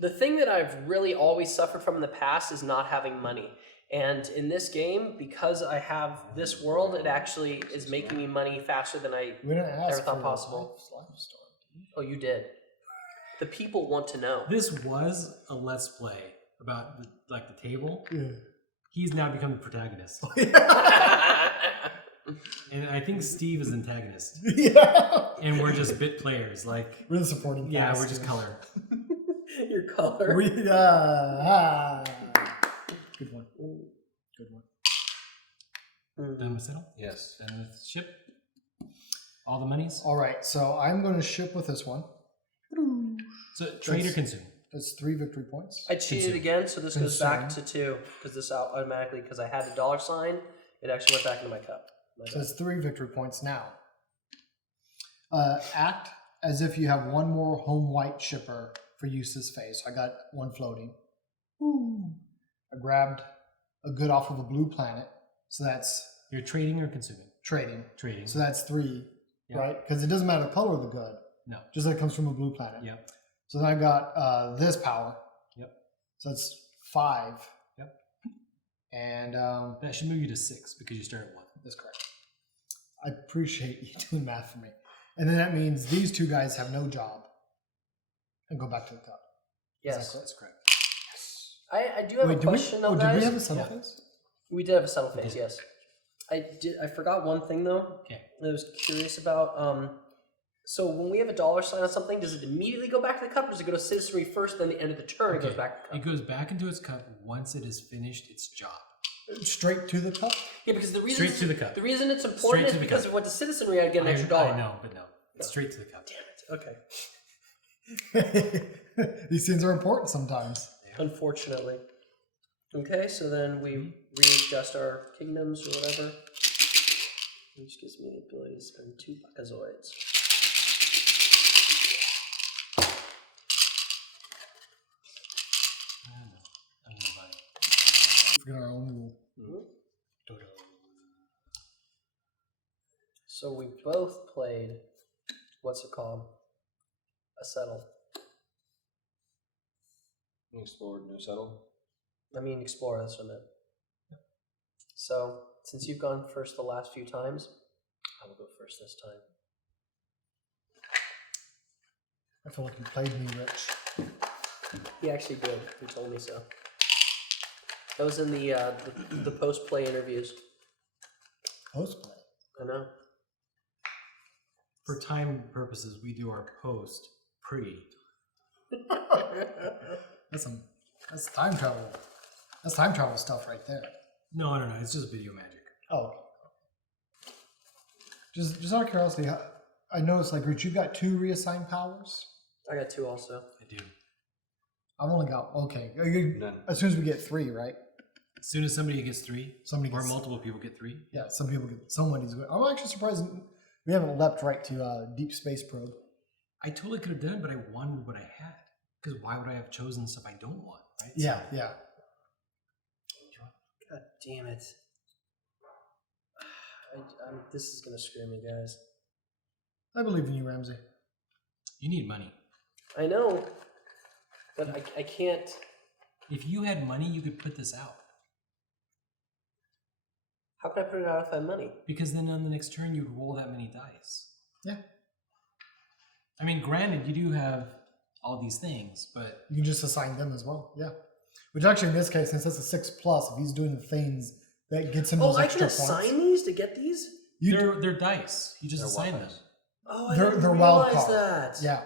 The thing that I've really always suffered from in the past is not having money. And in this game, because I have this world, it actually is making me money faster than I We didn't ask ever thought for possible. life story. Oh, you did. The people want to know. This was a let's play about the table. Yeah. He's now become the protagonist. And I think Steve is antagonist. Yeah. And we're just bit players. Like, We're the supporting yeah, cast. we're just color. Your color. Good one. Good one. Done with settle? Yes. Done with ship? All the monies? All right, so I'm going to ship with this one. So trade or consume? That's 3 victory points. I cheated Consume. again, so this goes back to Consume. 2 because this automatically, because I had the dollar sign, it actually went back into my cup. My So bad. it's 3 victory points now. Act as if you have 1 more home white shipper for use this phase. So I got 1 floating. I grabbed a good off of a blue planet. So that's You're trading or consuming? trading. Trading. So that's 3, Yeah. right? Because it doesn't matter the color of the good. No. Just that it comes from a blue planet. Yep. So then I got this power. Yep. So that's 5. Yep. And That should move you to 6 because you start at 1. that's correct. I appreciate you doing math for me. And then that means these 2 guys have no job and go back to the cup. Yes. That's correct. I do have a question, though, did guys. we have a settle Yeah. phase? We did have a settle phase, yes. I forgot one thing though. Okay. I was curious about. So when we have a dollar sign on something, does it immediately go back to the cup, or does it go to citizenry first, then the end of the turn it goes back to the cup? It goes back into its cup once it has finished its job. Straight to the cup. Yeah, because the reason Straight to the cup. The reason it's important Straight is to the because cup. if it went to citizenry, I'd get an extra dollar. I know, but no. It's straight to the cup. Damn it. Okay. These things are important sometimes. Unfortunately. Okay, so then we readjust our kingdoms or whatever. Which gives me the ability to spend 2 buckazoids. I'm gonna buy Forget our own rule. Dodo. So we both played, what's it called? A settle. Explored, new settle. I mean, explorer, that's what I meant. So, since you've gone first the last few times, I will go first this time. I feel like you played me, Rich. He actually did. He told me so. That was in the post-play interviews. Post play. I know. For time purposes, we do our post pre. That's time travel. That's time travel stuff right there. No. It's just video magic. Oh. Okay. Just out of curiosity, I noticed like Rich, you got 2 reassigned powers. I got 2 also. I do. I've only got okay. None. As soon as we get 3, right? As soon as somebody gets 3, Somebody or gets multiple people get 3. Yeah, some people get. Somebody's. I'm actually surprised we haven't leapt right to deep space probe. I totally could have done, but I wanted what I had. Because why would I have chosen stuff I don't want, right? Yeah, yeah. God damn it. This is going to screw me, guys. I believe in you, Ramsey. You need money. I know, but I can't. If you had money, you could put this out. How can I put it out if I have money? Because then on the next turn, you'd roll that many dice. Yeah. I mean, granted, you do have all these things, but You can just assign them as well. Yeah. Which actually, in this case, since that's a 6+, if he's doing the things that gets him those I can extra assign points. these to get these? they're dice. You just They're assign them. weapons. Oh, I They're didn't wild realize card. that. Yeah.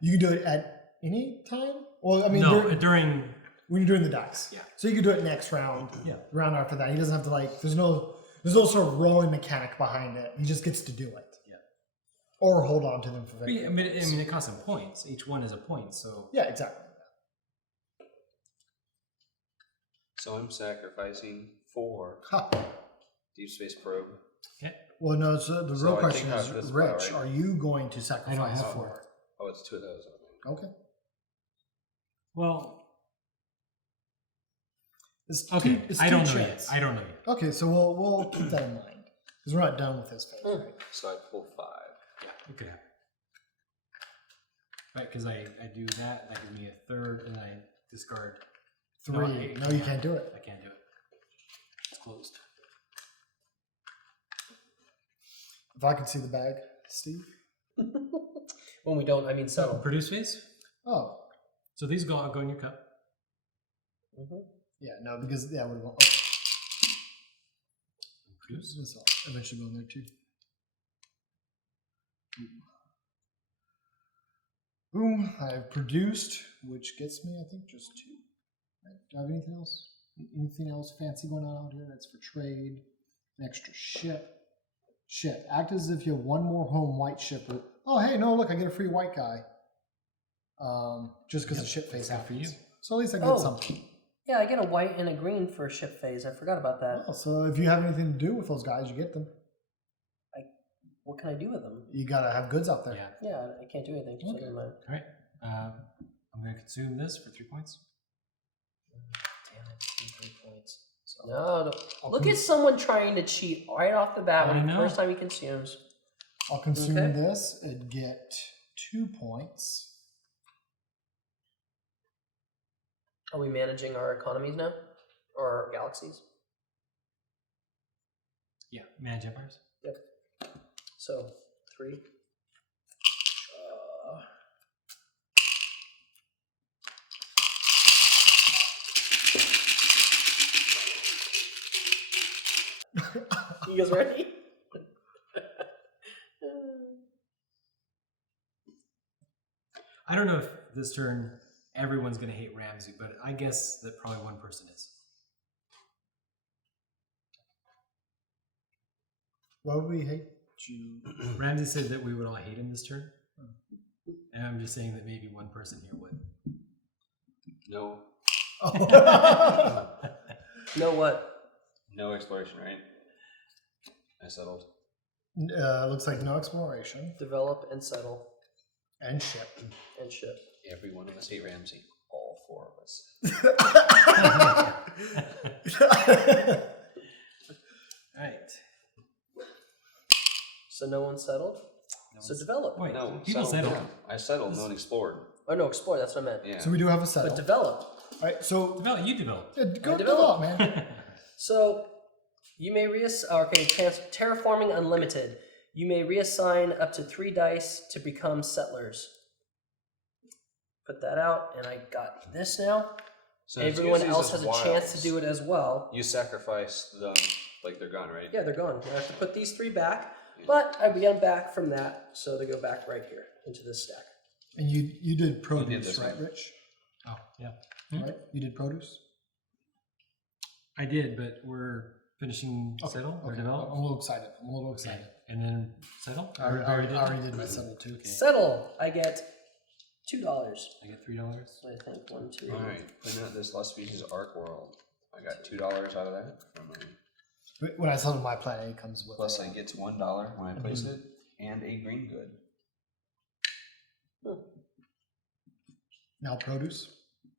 You can do it at any time. Well, I mean, No, during when you're doing the dice. Yeah. So you can do it next round. Yeah. Round after that, he doesn't have to like. There's no sort of rolling mechanic behind it. He just gets to do it. Yeah. Or hold on to them for victory. I mean, it costs them points. Each one is a point, so Yeah, exactly. So I'm sacrificing 4 Ha. deep space probe. okay. Well, no. So the So real I question think I is, have this Rich, power, right? are you going to sacrifice have for 4. it? Oh, it's 2 of those. Okay. Well, It's okay. Two, it's I two don't know checks. yet. I don't know yet. Okay, so we'll keep that in mind because we're not done with this phase, right? So I pull 5. Yeah, it could happen. Right, because I do that. That gives me a third, and I discard 3. No, No, you can't do it. I can't do it. It's closed. If I could see the bag, Steve. When we don't, I mean So settle. produce phase. Oh, So these go in your cup. yeah, no, because yeah, we're going. Produce. This will eventually go in there too. Boom! I've produced, which gets me, I think, just 2. Right? Do I have anything else? Anything else fancy going on out here? That's for trade. An extra ship. Ship. Act as if you have 1 more home white ship. Oh, hey, no, look, I get a free white guy. Just because Yep, the ship face that's good for happens. you. So at least I get Oh. something. Yeah, I get a white and a green for a ship phase. I forgot about that. Oh, so if you have anything to do with those guys, you get them. What can I do with them? You gotta have goods out there. Yeah. Yeah, I can't do anything. So Okay. never mind. All right. I'm going to consume this for 3 points. Damn it, 3 points. No, I'll look con- at someone trying to cheat right off the bat I when the know. first time he consumes. I'll consume Okay. this and get 2 points. Are we managing our economies now? Or our galaxies? Yeah. Manage empires. So, 3. You guys ready? I don't know if this turn everyone's going to hate Ramsey, but I guess that probably one person is. Why would we hate you? Ramsey said that we would all hate him this turn. And I'm just saying that maybe one person here would. No. Oh. No what? No exploration, right? I settled. Looks like no exploration Develop and settle and ship. and ship. Every one of us hate Ramsey. All 4 of us. Right. So no one settled? No So one's- develop. Wait, No, people settled. settled. I settled. No one explored. Oh no, explore, that's what I meant. Yeah. So we do have a settle. But develop. All right, so Develop, you develop. go I develop, develop. man. So you may terraforming unlimited. You may reassign up to 3 dice to become settlers. Put that out, and I got this now. So to Everyone use these else as has a chance to wilds, do it as well. You sacrifice them like they're gone, right? Yeah, they're gone. I have to put these 3 back, but I get them back from that, so they go back right here into this stack. And you did produce, this right, one. Rich? Oh, yeah. Right? You did produce? I did, but we're finishing settle or develop. I'm a little excited. Okay. And then settle? I already did my settle too. Okay. Settle. I get $2. I get $3. I think 1, 2. All right. Putting out this Lost Species Arc World. I got $2 out of that. From my, When I settle my planet, it comes with plus, a, I get $1 when I place it, and a green good. now produce.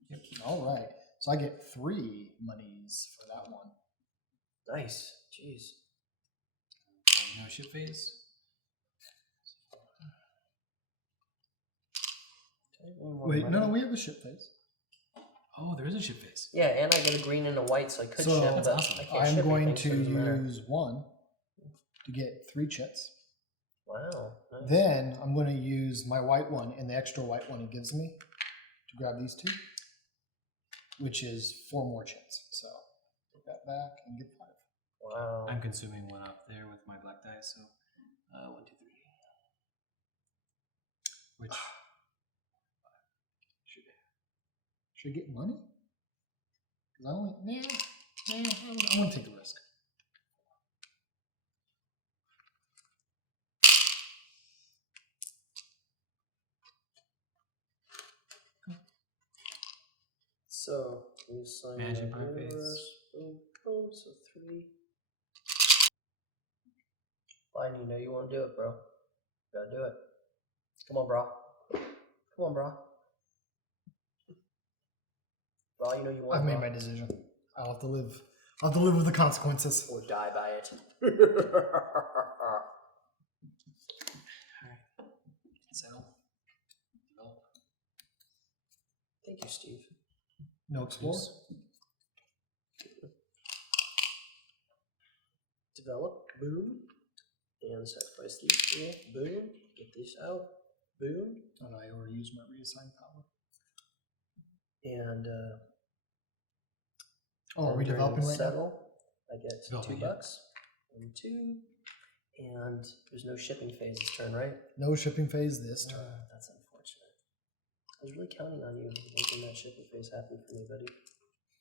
Yep. All right. So I get 3 monies for that one. Nice. Jeez. No ship phase. Wait, no, we have a ship phase. Oh, there is a ship phase. Yeah, and I get a green and a white, so I could So, ship, That's but awesome. I can't I'm ship going anything, to so it doesn't matter. use 1 to get 3 chits. Wow. Nice. Then I'm going to use my white one and the extra white one it gives me to grab these 2, which is 4 more chits. So take that back and get 5. Wow. I'm consuming 1 up there with my black die, so 1, 2, 3. Which Should I get money? Because I only, I want to take the risk. So we sign Managing the power phase. universe. Boom, boom. So 3. Fine, you know you want to do it, bro. Gotta do it. Come on, bro. Come on, bro. Bro, you know you want. I've made bro. my decision. I'll have to live. I'll have to live with the consequences. Or die by it. settle. Develop. Thank you, Steve. No explore. Develop. Boom. And sacrifice these 4. Boom. Get this out. Boom. And I already used my reassign power. And Oh, are we during developing right now? settle, I get Developing, $2. yeah. 1, 2. And there's no shipping phase this turn, right? No shipping phase this turn. That's unfortunate. I was really counting on you making that shipping phase happen for me, buddy.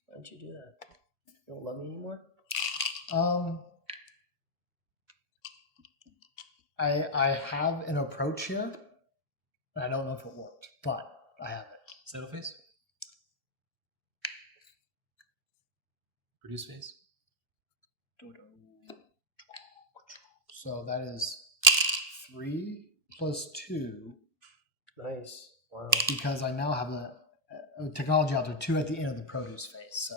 Why didn't you do that? You don't love me anymore? I have an approach here. And I don't know if it worked, but I have it. Settle phase. Produce phase. So that is 3 plus 2 Nice. Wow. because I now have a technology out there 2 at the end of the produce phase. So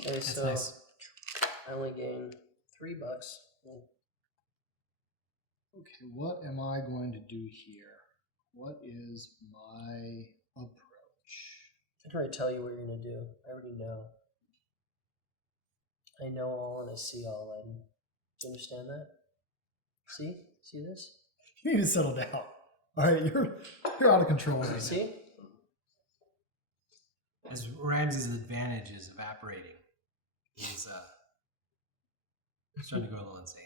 Okay, That's so nice. I only gain $3. okay, what am I going to do here? What is my approach? I can already tell you what you're gonna do. I already know. I know all and I see all, Lydon. Do you understand that? See? See this? You need to settle down. All right, you're out of control right now. See? As Ramsey's advantage is evaporating. He's starting to go a little insane.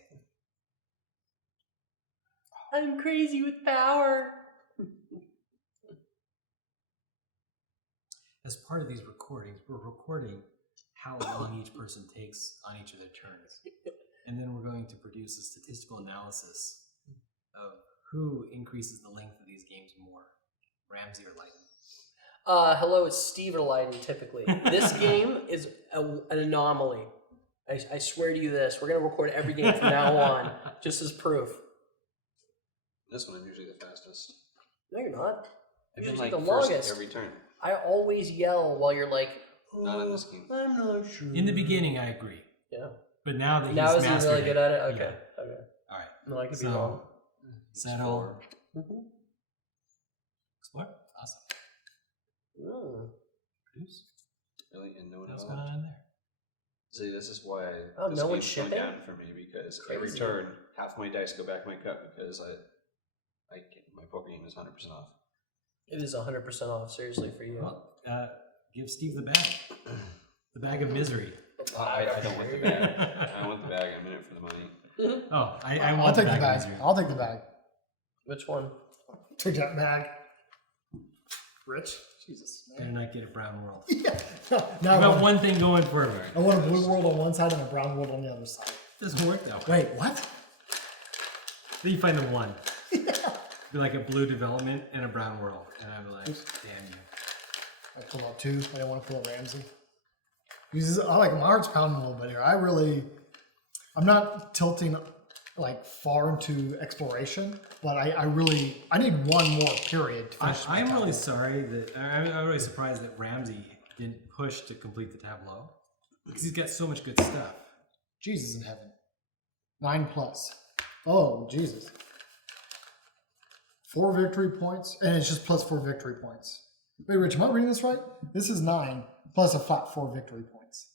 I'm crazy with power. As part of these recordings, we're recording how long each person takes on each of their turns. And then we're going to produce a statistical analysis of who increases the length of these games more, Ramsey or Lydon. Hello, it's Steve or Lydon, typically. This game is an anomaly. I swear to you this. We're going to record every game from now on, just as proof. This one I'm usually the fastest. No, you're not. I've You're been usually like the first longest. every turn. I always yell while you're like, Not in this game. I'm not sure. In the beginning, I agree. Yeah. But now that Now he's is he mastered really good at it? Okay. yeah. Okay. All right. No, I could be So, wrong. Settle. Mm-hmm. Explore. Awesome. Mm. Produce. Really, and no one What's else. going on in there? See, this is why Oh, this no one's game's going shipping? down for me because every Crazy. turn, half my dice go back in my cup because my poker game is 100% off. It is 100% off, seriously, for you. Well, give Steve the bag. The bag of misery. I don't want the bag. I don't want the bag. I'm in it for the money. Oh, I I'll want take the the bag of bag. misery. I'll take the bag. Which one? Take that bag. Rich? Jesus. Better Man. not get a brown world. Yeah. Now I got one thing going for me. I want a blue world on one side and a brown world on the other side. Doesn't work that way. Wait, what? Then you find the one. Be like a blue development and a brown world, and I'm like, damn you. I pulled out two. I didn't want to pull a Ramsey. I like my heart's pounding a little bit here. I'm not tilting like far into exploration, but I need one more period to finish. my I'm really tableau. sorry that I'm really surprised that Ramsey didn't push to complete the tableau because he's got so much good stuff. Jesus in heaven. 9+. Oh, Jesus. 4 victory points, and it's just plus 4 victory points. Wait, Rich, am I reading this right? This is 9 plus a flat 4 victory points.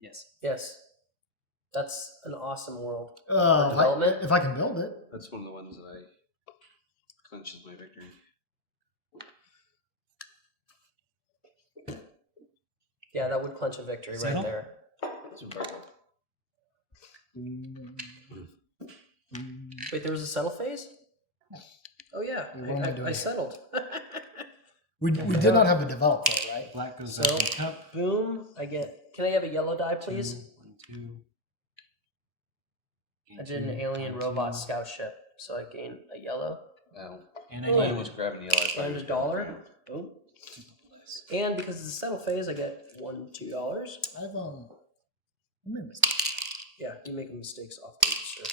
Yes. Yes. That's an awesome world. Development? If I can build it. That's one of the ones that I clinches my victory. Yeah, that would clinch a victory right Settle? there. It's perfect. Wait, there was a settle phase? Oh yeah, What am I doing I here? settled. We did not have a develop though, right? Black goes So, up in the cup. boom, can I have a yellow die, please? 2, 1, 2. I did an alien robot scout ship, so I gain a yellow. Wow. And I Oh, need was grabbing yellow. I thought And he a was dollar. grabbing Boom. And because it's a settle phase, I get $2. I've I made a mistake. Yeah, you make mistakes often, sure.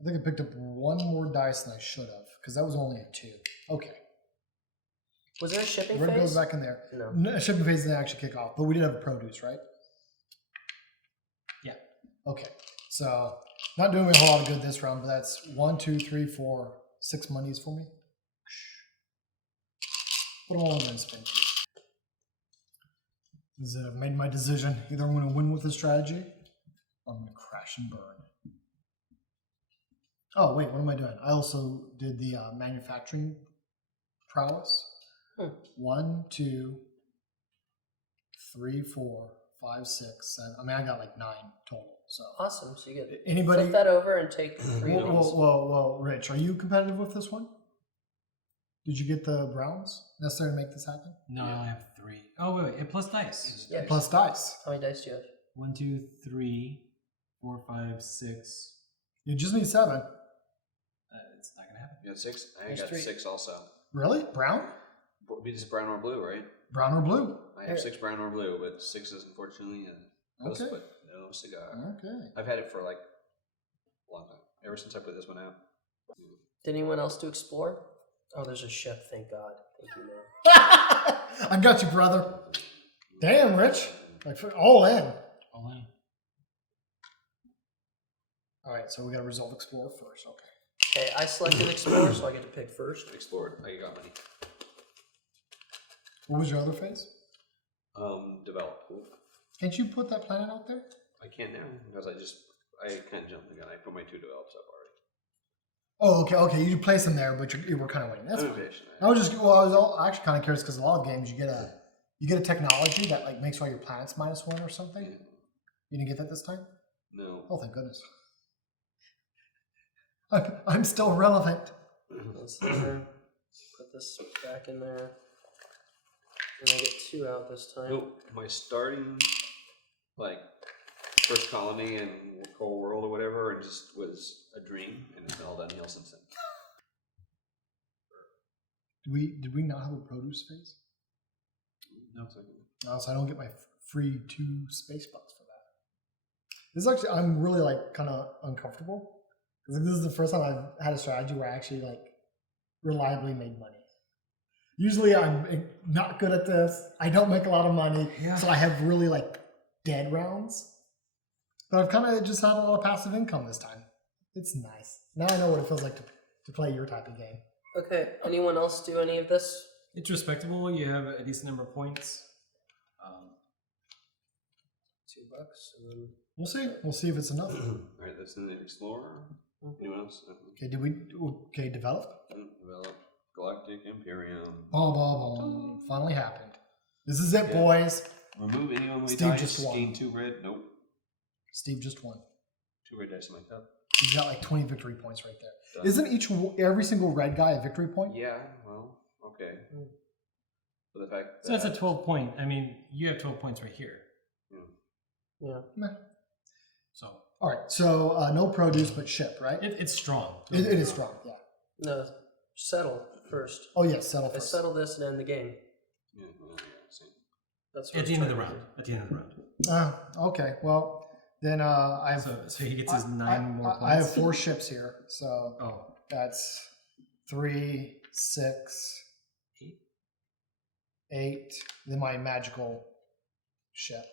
I think I picked up one more dice than I should have, because that was only a 2. Okay. Was there a shipping Red phase? goes back in there. No. Shipping phase didn't actually kick off, but we did have a produce, right? Yeah. Okay. So not doing a whole lot of good this round, but that's 1, 2, 3, 4, 6 monies for me. What am I going to spend? I've made my decision. Either I'm going to win with this strategy, or I'm going to crash and burn. Oh wait, what am I doing? I also did the manufacturing prowess. 1, 2, 3, 4, 5, 6, 7. I mean, I got like 9 total. So Awesome. So you get anybody? flip that over and take 3 of these. Whoa, Rich, are you competitive with this one? Did you get the browns necessary to make this happen? No, I have 3. Oh wait, and plus dice. Yeah. Plus dice. How many dice do you have? 1, 2, 3, 4, 5, 6. You just need 7. It's not gonna happen. You got 6? I There's got 3. 6 also. Really? Brown? It'd be just brown or blue, right? Brown or blue? I have 6 brown or blue, but 6 is unfortunately a ghost, Okay. but no cigar. Okay. I've had it for like a long time. Ever since I put this one out. Did anyone else do explore? Oh, there's a ship. Thank God. Thank you, man. I got you, brother. Damn, Rich. Like all in. All in. All right, so we got to resolve explore first. Okay. Okay, I selected explore, so I get to pick first. Explored. I got money. What was your other phase? Develop. Can't you put that planet out there? I can't now because I kind of jumped the gun. I put my 2 develops up already. Oh, okay. You place them there, but you were kind of waiting. That's I'm fine. impatient. I was actually kind of curious because a lot of games you get You get a technology that like makes all your planets -1 or something. Yeah. You didn't get that this time? No. Oh, thank goodness. I'm still relevant. Let's put this back in there. And I get 2 out this time. Nope. My starting, like, first colony in Cold World or whatever, and just was a dream, and it's been all downhill since then. Did we not have a produce phase? No. No, so I don't get my free 2 space bucks for that. This is actually, I'm really like kind of uncomfortable because this is the first time I've had a strategy where I actually like reliably made money. Usually I'm not good at this. I don't make a lot of money, so I have really like dead rounds. But I've kind of just had a lot of passive income this time. It's nice. Now I know what it feels like to play your type of game. Okay, anyone else do any of this? It's respectable. You have a decent number of points. $2 and then We'll see. We'll see if it's enough. Alright, that's in the Explorer. Anyone else? Okay, develop. Develop Galactic Imperium. Boom, boom, boom. Finally happened. This is it, Yeah. boys. Remove any only Steve dice. just won. Gain 2 red. Nope. Steve just won. 2 red dice in my cup. He's got like 20 victory points right there. Done. Isn't every single red guy a victory point? Yeah, well, okay. For the fact So that's a 12 point. I mean, you have 12 points right here. yeah. Meh. So All right, so no produce but ship, right? it's strong. It is strong, yeah. No, settle first. Oh yes, settle I first. settle this and end the game. Yeah, well, yeah, same. That's At the end of the round. At the end of the round. Okay, well then I have So he gets his 9 more points. I have 4 ships here, so Oh, that's 3, 6, 8. Then my magical ship.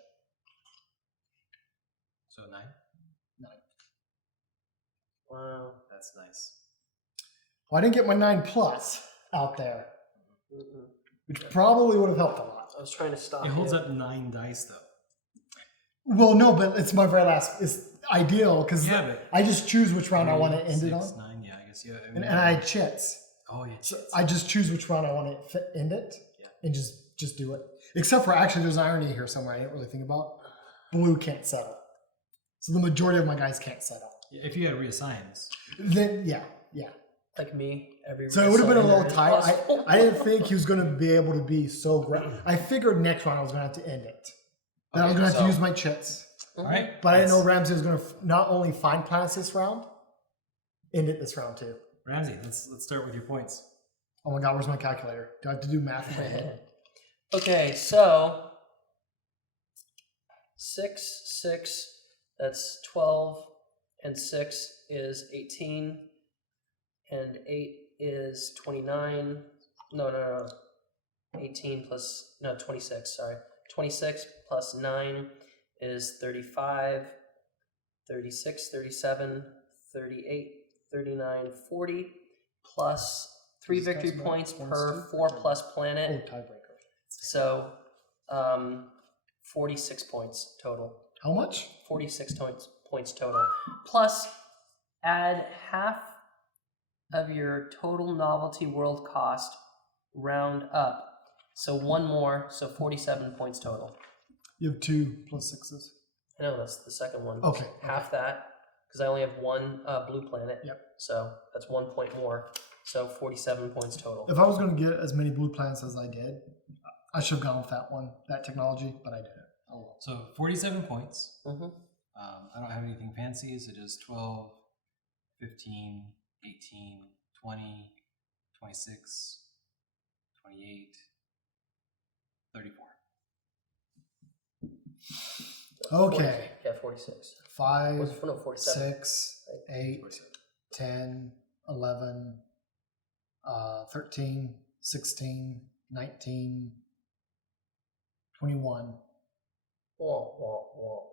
so 9. 9. Wow. That's nice. Well, I didn't get my 9 plus out there, Mm-mm. which probably would have helped a lot. I was trying to stop It holds you. up 9 dice though. Well, no, but it's my very last. It's ideal because Yeah, but I just choose which round I want to 3, end it 6, on, 9. Yeah, I guess. Yeah. I and mean, I had chits. Oh yeah. So I just choose which round I want to end it, Yeah. and just do it. Except for actually, there's irony here somewhere I didn't really think about. Blue can't settle, so the majority of my guys can't settle. If you had reassigns. Then yeah. Like me, every So it would have been a little reassignment is tight. possible. I didn't think he was going to be able to be so great. I figured next round I was going to have to end it. Then I was Okay, going to have to so- use my chits. All right. But I didn't know Ramsey was going to not only find planets this round, end it this round too. Ramsey, let's start with your points. Oh my God, where's my calculator? Do I have to do math in my head? Okay, so 6, that's 12, and 6 is 18, and 8 is 29. No. 18 plus, no, 26, sorry. 26 plus 9 is 35, 36, 37, 38, 39, 40, plus 3 These guys victory know points points per too? 4 plus Oh, planet. tiebreaker. So, 46 points total. How much? 46 points total. Plus, add half of your total novelty world cost, round up. So 1 more, so 47 points total. You have 2 plus 6s. I know that's the second one. Okay. Half that, because I only have 1 blue planet. Yep. So that's 1 point more. So 47 points total. If I was going to get as many blue planets as I did, I should have gone with that technology, but I didn't. Oh well. So 47 points. Mm-hmm. I don't have anything fancy, so just 12, 15, 18, 20, 26, 28, 34. Okay. Yeah, 46. 5, No, 47. 6, 8, 10, 11, 13, 16, 19, 21, Whoa.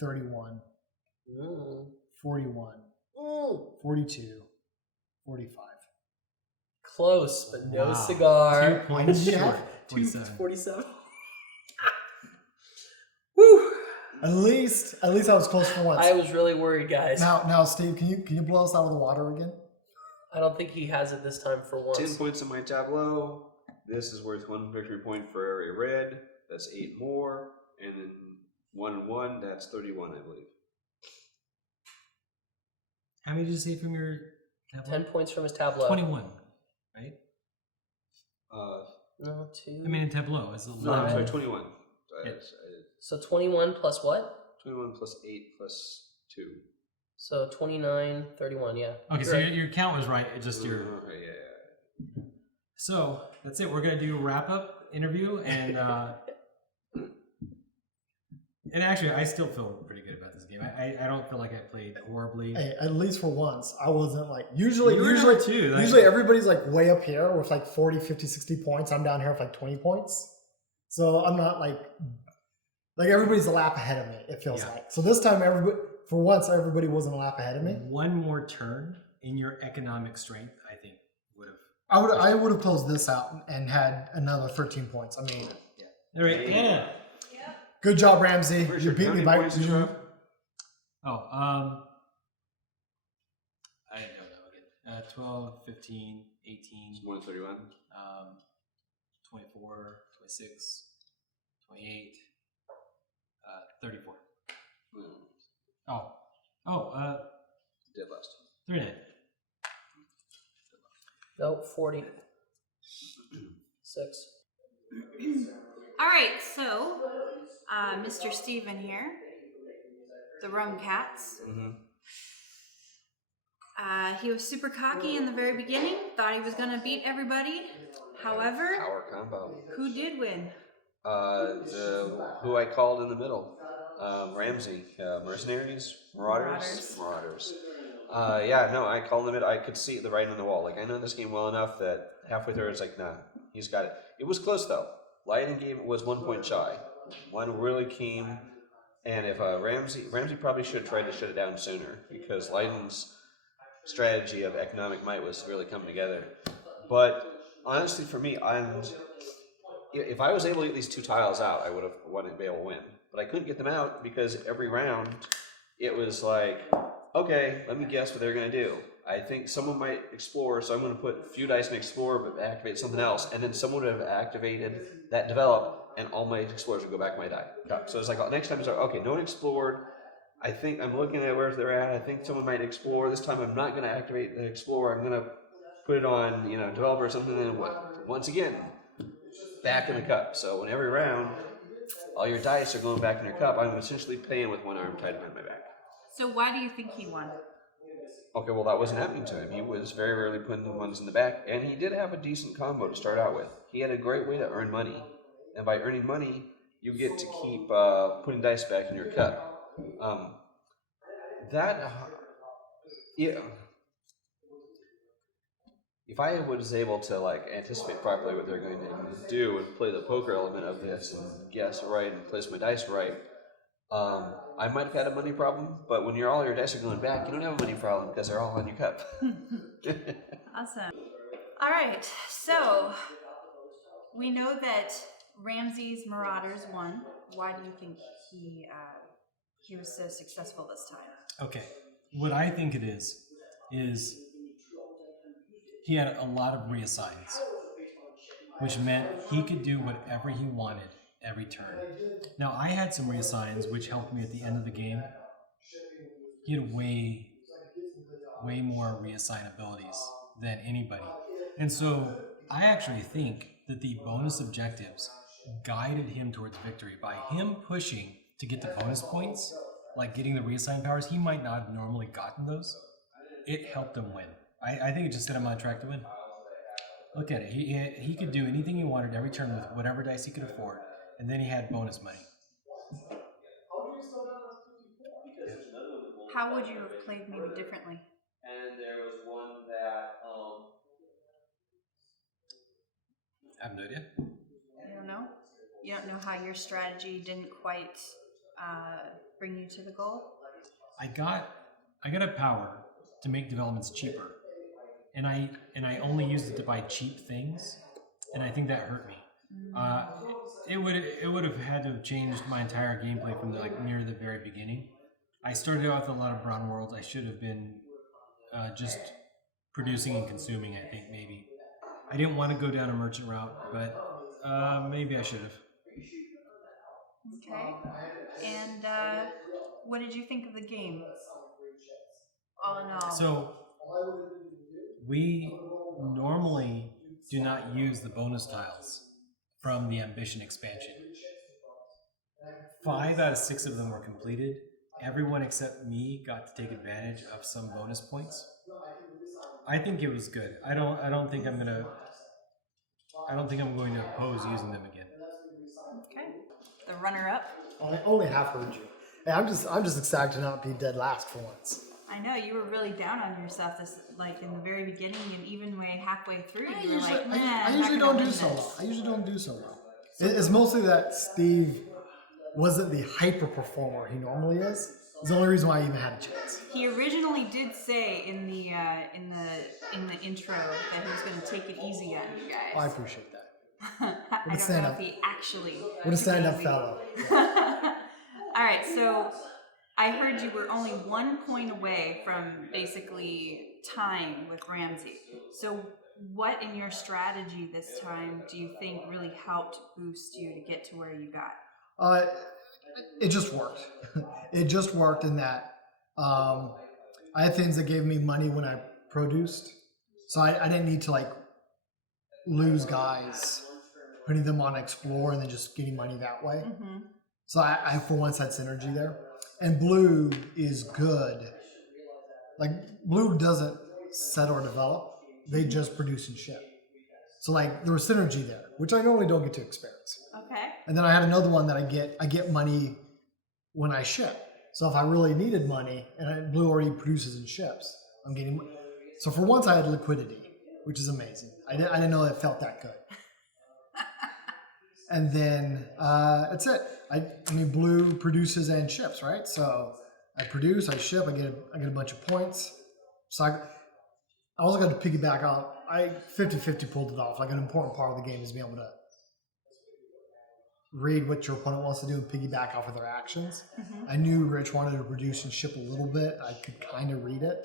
31, Mm. 41, Mm. 42, 45. Close, but no Wow. cigar. 2 points Yeah. short. 47. 47. Woo! At least I was close for once. I was really worried, guys. Now, Steve, can you blow us out of the water again? I don't think he has it this time for once. 10 points in my tableau. This is worth 1 victory point for every red. That's 8 more. And then 1 and 1, that's 31, I believe. How many did you say from your tableau? 10 points from his tableau. 21, right? No, 2. I mean, in tableau, it's a No, I'm lot. sorry, 21. So 21 plus what? 21 plus 8 plus 2. So 29, 31, yeah. Okay, so your count was right. It's just your. Okay, yeah. So that's it. We're gonna do a wrap up interview, and actually, I still feel pretty good about this game. I don't feel like I played horribly. Hey, at least for once, I wasn't like usually You were usually number two, like- usually everybody's like way up here with like 40, 50, 60 points. I'm down here with like 20 points. So I'm not like everybody's a lap ahead of me, it feels Yeah. like. So this time everybody wasn't a lap ahead of me. One more turn in your economic strength, I think, would have. I would have closed this out and had another 13 points. I mean, All right, Anna. good job, Ramsey. Where's You your beat me counting by points, Rob? Oh, I don't know again. 12, 15, 18, It's more than 31. 24, 26, 28, 34. Dead last. 39. Nope, 40. 6. All right, so Mr. Steven here, the Rum Cats. Mm-hmm. He was super cocky in the very beginning, thought he was going to beat everybody. However, Power combo. who did win? Who I called in the middle. Ramsey. Mercenaries? Marauders? Marauders. I called him. I could see the writing on the wall. Like, I know this game well enough that halfway through it's like, nah, he's got it. It was close though. Lydon game was 1 point shy. One really came, and if Ramsey probably should have tried to shut it down sooner, because Lydon's strategy of economic might was really coming together. But honestly, for me, if I was able to get these 2 tiles out, I would have been able to win. But I couldn't get them out because every round it was like, okay, let me guess what they're going to do. I think someone might explore, so I'm going to put a few dice in explore, but activate something else, and then someone would have activated that develop, and all my explorers would go back to my die. So it's like next time it's like, okay, no one explored. I think I'm looking at where they're at. I think someone might explore. This time I'm not going to activate the explorer. I'm going to put it on, developer or something. And once again, back in the cup. So in every round, all your dice are going back in your cup. I'm essentially playing with one arm tied behind my back. So why do you think he won? Okay, well, that wasn't happening to him. He was very rarely putting the ones in the back, and he did have a decent combo to start out with. He had a great way to earn money, and by earning money, you get to keep putting dice back in your cup. If I was able to anticipate properly what they're going to do and play the poker element of this and guess right and place my dice right, I might have had a money problem. But when all your dice are going back, you don't have a money problem because they're all on your cup. Awesome. All right, so we know that Ramsey's Marauders won. Why do you think he was so successful this time? Okay, what I think it is he had a lot of reassigns, which meant he could do whatever he wanted every turn. Now, I had some reassigns which helped me at the end of the game. He had way more reassign abilities than anybody. And so I actually think that the bonus objectives guided him towards victory. By him pushing to get the bonus points, like getting the reassign powers, he might not have normally gotten those. It helped him win. I think it just set him on track to win. Look at it. He could do anything he wanted every turn with whatever dice he could afford, and then he had bonus money. How would you have played maybe differently? And there was one that I have no idea. You don't know? You don't know how your strategy didn't quite bring you to the goal? I got a power to make developments cheaper, and I only used it to buy cheap things, and I think that hurt me. It would have had to have changed my entire gameplay from near the very beginning. I started out with a lot of brown worlds. I should have been just producing and consuming, I think, maybe. I didn't want to go down a merchant route, but maybe I should have. Okay. And what did you think of the game? All in all. So we normally do not use the bonus tiles from the Ambition expansion. 5 out of 6 of them were completed. Everyone except me got to take advantage of some bonus points. I think it was good. I don't think I'm going to oppose using them again. Okay. The runner-up. I only half heard you. Hey, I'm just excited to not be dead last for once. I know you were really down on yourself this like in the very beginning and even way halfway through. I You were like, nah, I I'm usually not don't gonna do win so this. well. I usually don't do so well. It's mostly that Steve wasn't the hyper performer he normally is. It's the only reason why I even had a chance. He originally did say in the intro that he was going to take it easy on you guys. I appreciate that. I don't stand know up. if he actually. What a took it stand-up easy. fellow. All right, so I heard you were only 1 point away from basically tying with Ramsey. So what in your strategy this time do you think really helped boost you to get to where you got? It just worked. It just worked in that I had things that gave me money when I produced, so I didn't need to like lose guys, putting them on explore and then just getting money that way. Mm-hmm. So I for once had synergy there. And blue is good. Like blue doesn't set or develop; they just produce and ship. So like there was synergy there, which I normally don't get to experience. Okay. And then I had another one that I get money when I ship. So if I really needed money, and blue already produces and ships, I'm getting money. So for once I had liquidity, which is amazing. I didn't know it felt that good. And then that's it. I mean, blue produces and ships, right? So I produce, I ship, I get a bunch of points. So I also got to piggyback out. I 50-50 pulled it off. Like an important part of the game is being able to read what your opponent wants to do and piggyback off of their actions. Mm-hmm. I knew Rich wanted to produce and ship a little bit. I could kind of read it.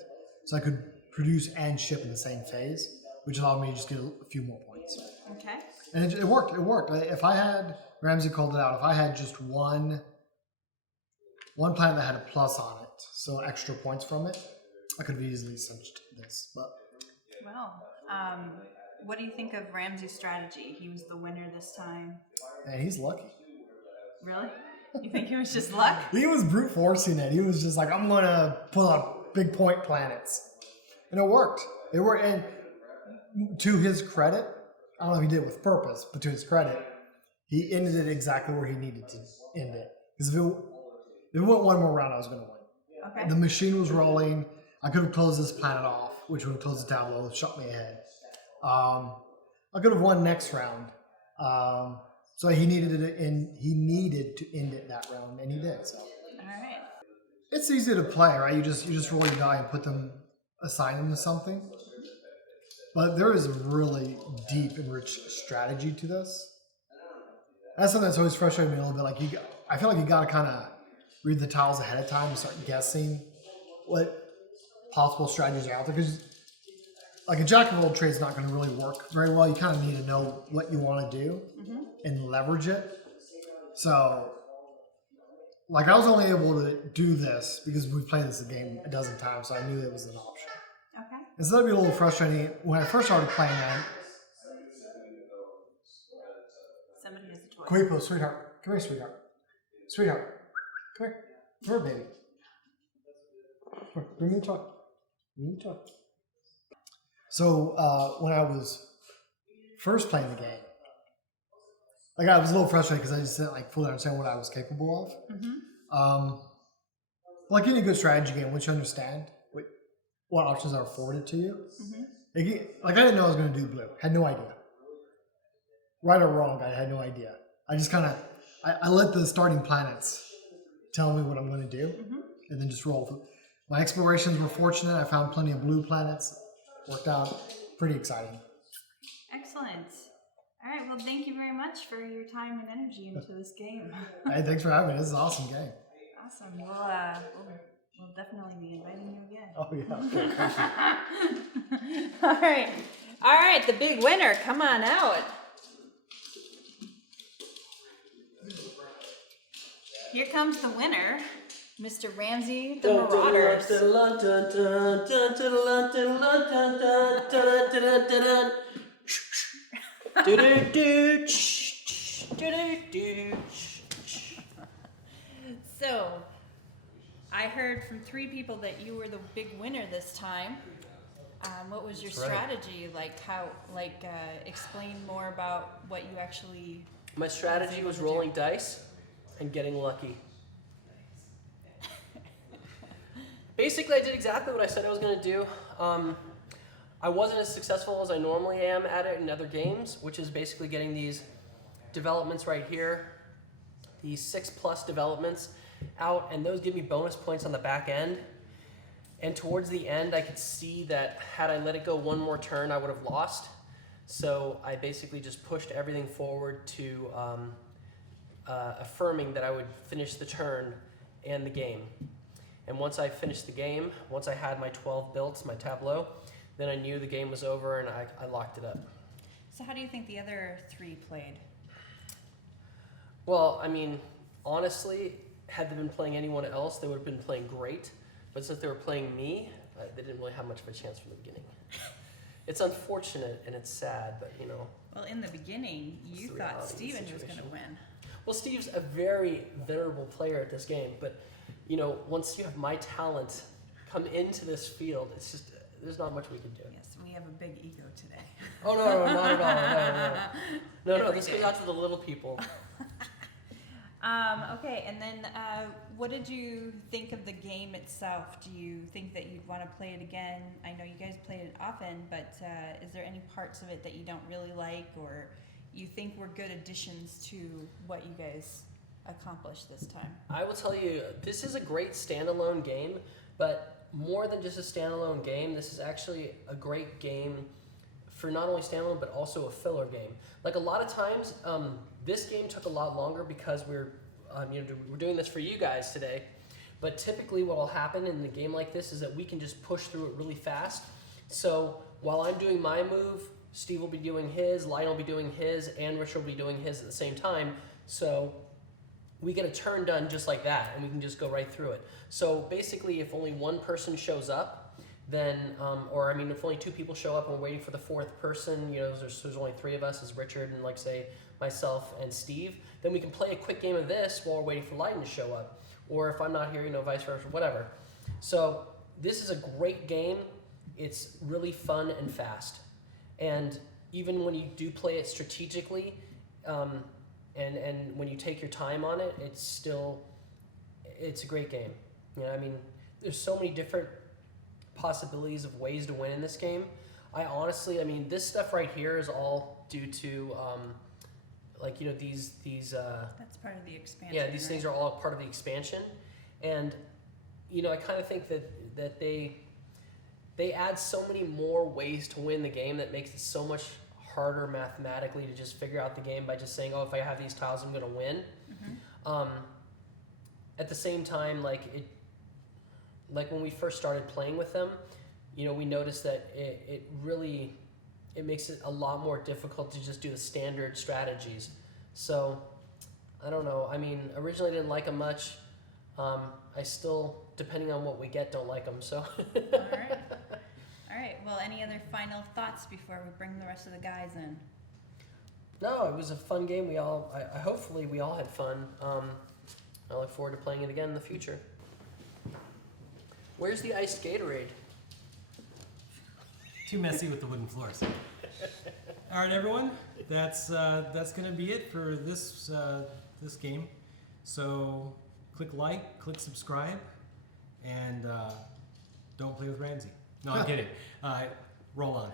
So I could produce and ship in the same phase, which allowed me to just get a few more points. Okay. And it worked. It worked. If I had, Ramsey called it out, if I had just one planet that had a plus on it, so extra points from it, I could have easily cinched this. But Well, what do you think of Ramsey's strategy? He was the winner this time. man, he's lucky. Really? You think it was just luck? He was brute forcing it. He was just like, I'm gonna pull out big point planets, and it worked. It worked, and to his credit, I don't know if he did it with purpose, but to his credit, he ended it exactly where he needed to end it. Because if it went one more round, I was gonna win. Okay. The machine was rolling. I could have closed this planet off, which would have closed the tableau, shot me ahead. I could have won next round. So he needed to end it that round, and he did. So All right. it's easy to play, right? You just roll your die and assign them to something. But there is a really deep and rich strategy to this. That's something that's always frustrated me a little bit. Like I feel like you got to kind of read the tiles ahead of time and start guessing what possible strategies are out there. Because like a jack of all trades is not going to really work very well. You kind of need to know what you want to do and leverage it. So, like I was only able to do this because we've played this game a dozen times, so I knew it was an option. Okay. And so that'd be a little frustrating. When I first started playing that, Somebody has a toy. Quipo, sweetheart. Come here, sweetheart. Sweetheart. Come here. Come here, baby. Come here. Bring me a toy. Bring me a toy. So when I was first playing the game, like I was a little frustrated because I just didn't like fully understand what I was capable of. Mm-hmm. Like any good strategy game, once you understand what options are afforded to you, like I didn't know I was going to do blue. Had no idea. Right or wrong, I had no idea. I just kind of I let the starting planets tell me what I'm going to do, and then just roll. My explorations were fortunate. I found plenty of blue planets. Worked out pretty exciting. Excellent. All right. Well, thank you very much for your time and energy into this game. Hey, thanks for having me. This is an awesome game. Awesome. We'll definitely be inviting you again. Oh yeah. Okay. All right. All right, the big winner. Come on out. Here comes the winner, Mr. Ramsey the Marauders. So, I heard from 3 people that you were the big winner this time. What was your That's right. strategy? Explain more about what you actually. My strategy was rolling dice and getting lucky. Basically, I did exactly what I said I was going to do. I wasn't as successful as I normally am at it in other games, which is basically getting these developments right here, these 6+ developments out, and those give me bonus points on the back end. And towards the end, I could see that had I let it go one more turn, I would have lost. So I basically just pushed everything forward to affirming that I would finish the turn and the game. And once I finished the game, once I had my 12 built, my tableau, then I knew the game was over and I locked it up. So how do you think the other 3 played? Well, I mean, honestly, had they been playing anyone else, they would have been playing great. But since they were playing me, they didn't really have much of a chance from the beginning. It's unfortunate and it's sad, but you know. Well, in the beginning, you the thought reality of the Steven was going to situation. win. Well, Steve's a very venerable player at this game, but you know, once you have my talent come into this field, it's just there's not much we can do. Yes, we have a big ego today. Oh no, not at all. No. Every This day. goes out to the little people. Okay, and then what did you think of the game itself? Do you think that you'd want to play it again? I know you guys play it often, but is there any parts of it that you don't really like or you think were good additions to what you guys accomplished this time? I will tell you, this is a great standalone game, but more than just a standalone game, this is actually a great game for not only standalone, but also a filler game. Like a lot of times, this game took a lot longer because we're doing this for you guys today. But typically what will happen in a game like this is that we can just push through it really fast. So while I'm doing my move, Steve will be doing his, Lydon will be doing his, and Richard will be doing his at the same time. So we get a turn done just like that, and we can just go right through it. So basically, if only one person shows up, then, if only 2 people show up and we're waiting for the 4th person, you know, there's only 3 of us, as Richard and like say myself and Steve, then we can play a quick game of this while we're waiting for Lydon to show up. Or if I'm not here, you know, vice versa, whatever. So this is a great game. It's really fun and fast. And even when you do play it strategically, and when you take your time on it, it's a great game. You know, I mean, there's so many different possibilities of ways to win in this game. This stuff right here is all due to, these. That's part of the expansion. Yeah, these right? things are all part of the expansion, and you know, I kind of think that they add so many more ways to win the game that makes it so much harder mathematically to just figure out the game by just saying, oh, if I have these tiles, I'm going to win. Mm-hmm. At the same time, like when we first started playing with them, you know, we noticed that it makes it a lot more difficult to just do the standard strategies. So, I don't know. I mean, originally I didn't like them much. I still, depending on what we get, don't like them. So. All right. Well, any other final thoughts before we bring the rest of the guys in? No, it was a fun game. Hopefully we all had fun. I look forward to playing it again in the future. Where's the iced Gatorade? Too messy with the wooden floors. All right, everyone. That's gonna be it for this game. So click like, click subscribe, and don't play with Ramsey. No, I'm kidding. Roll on.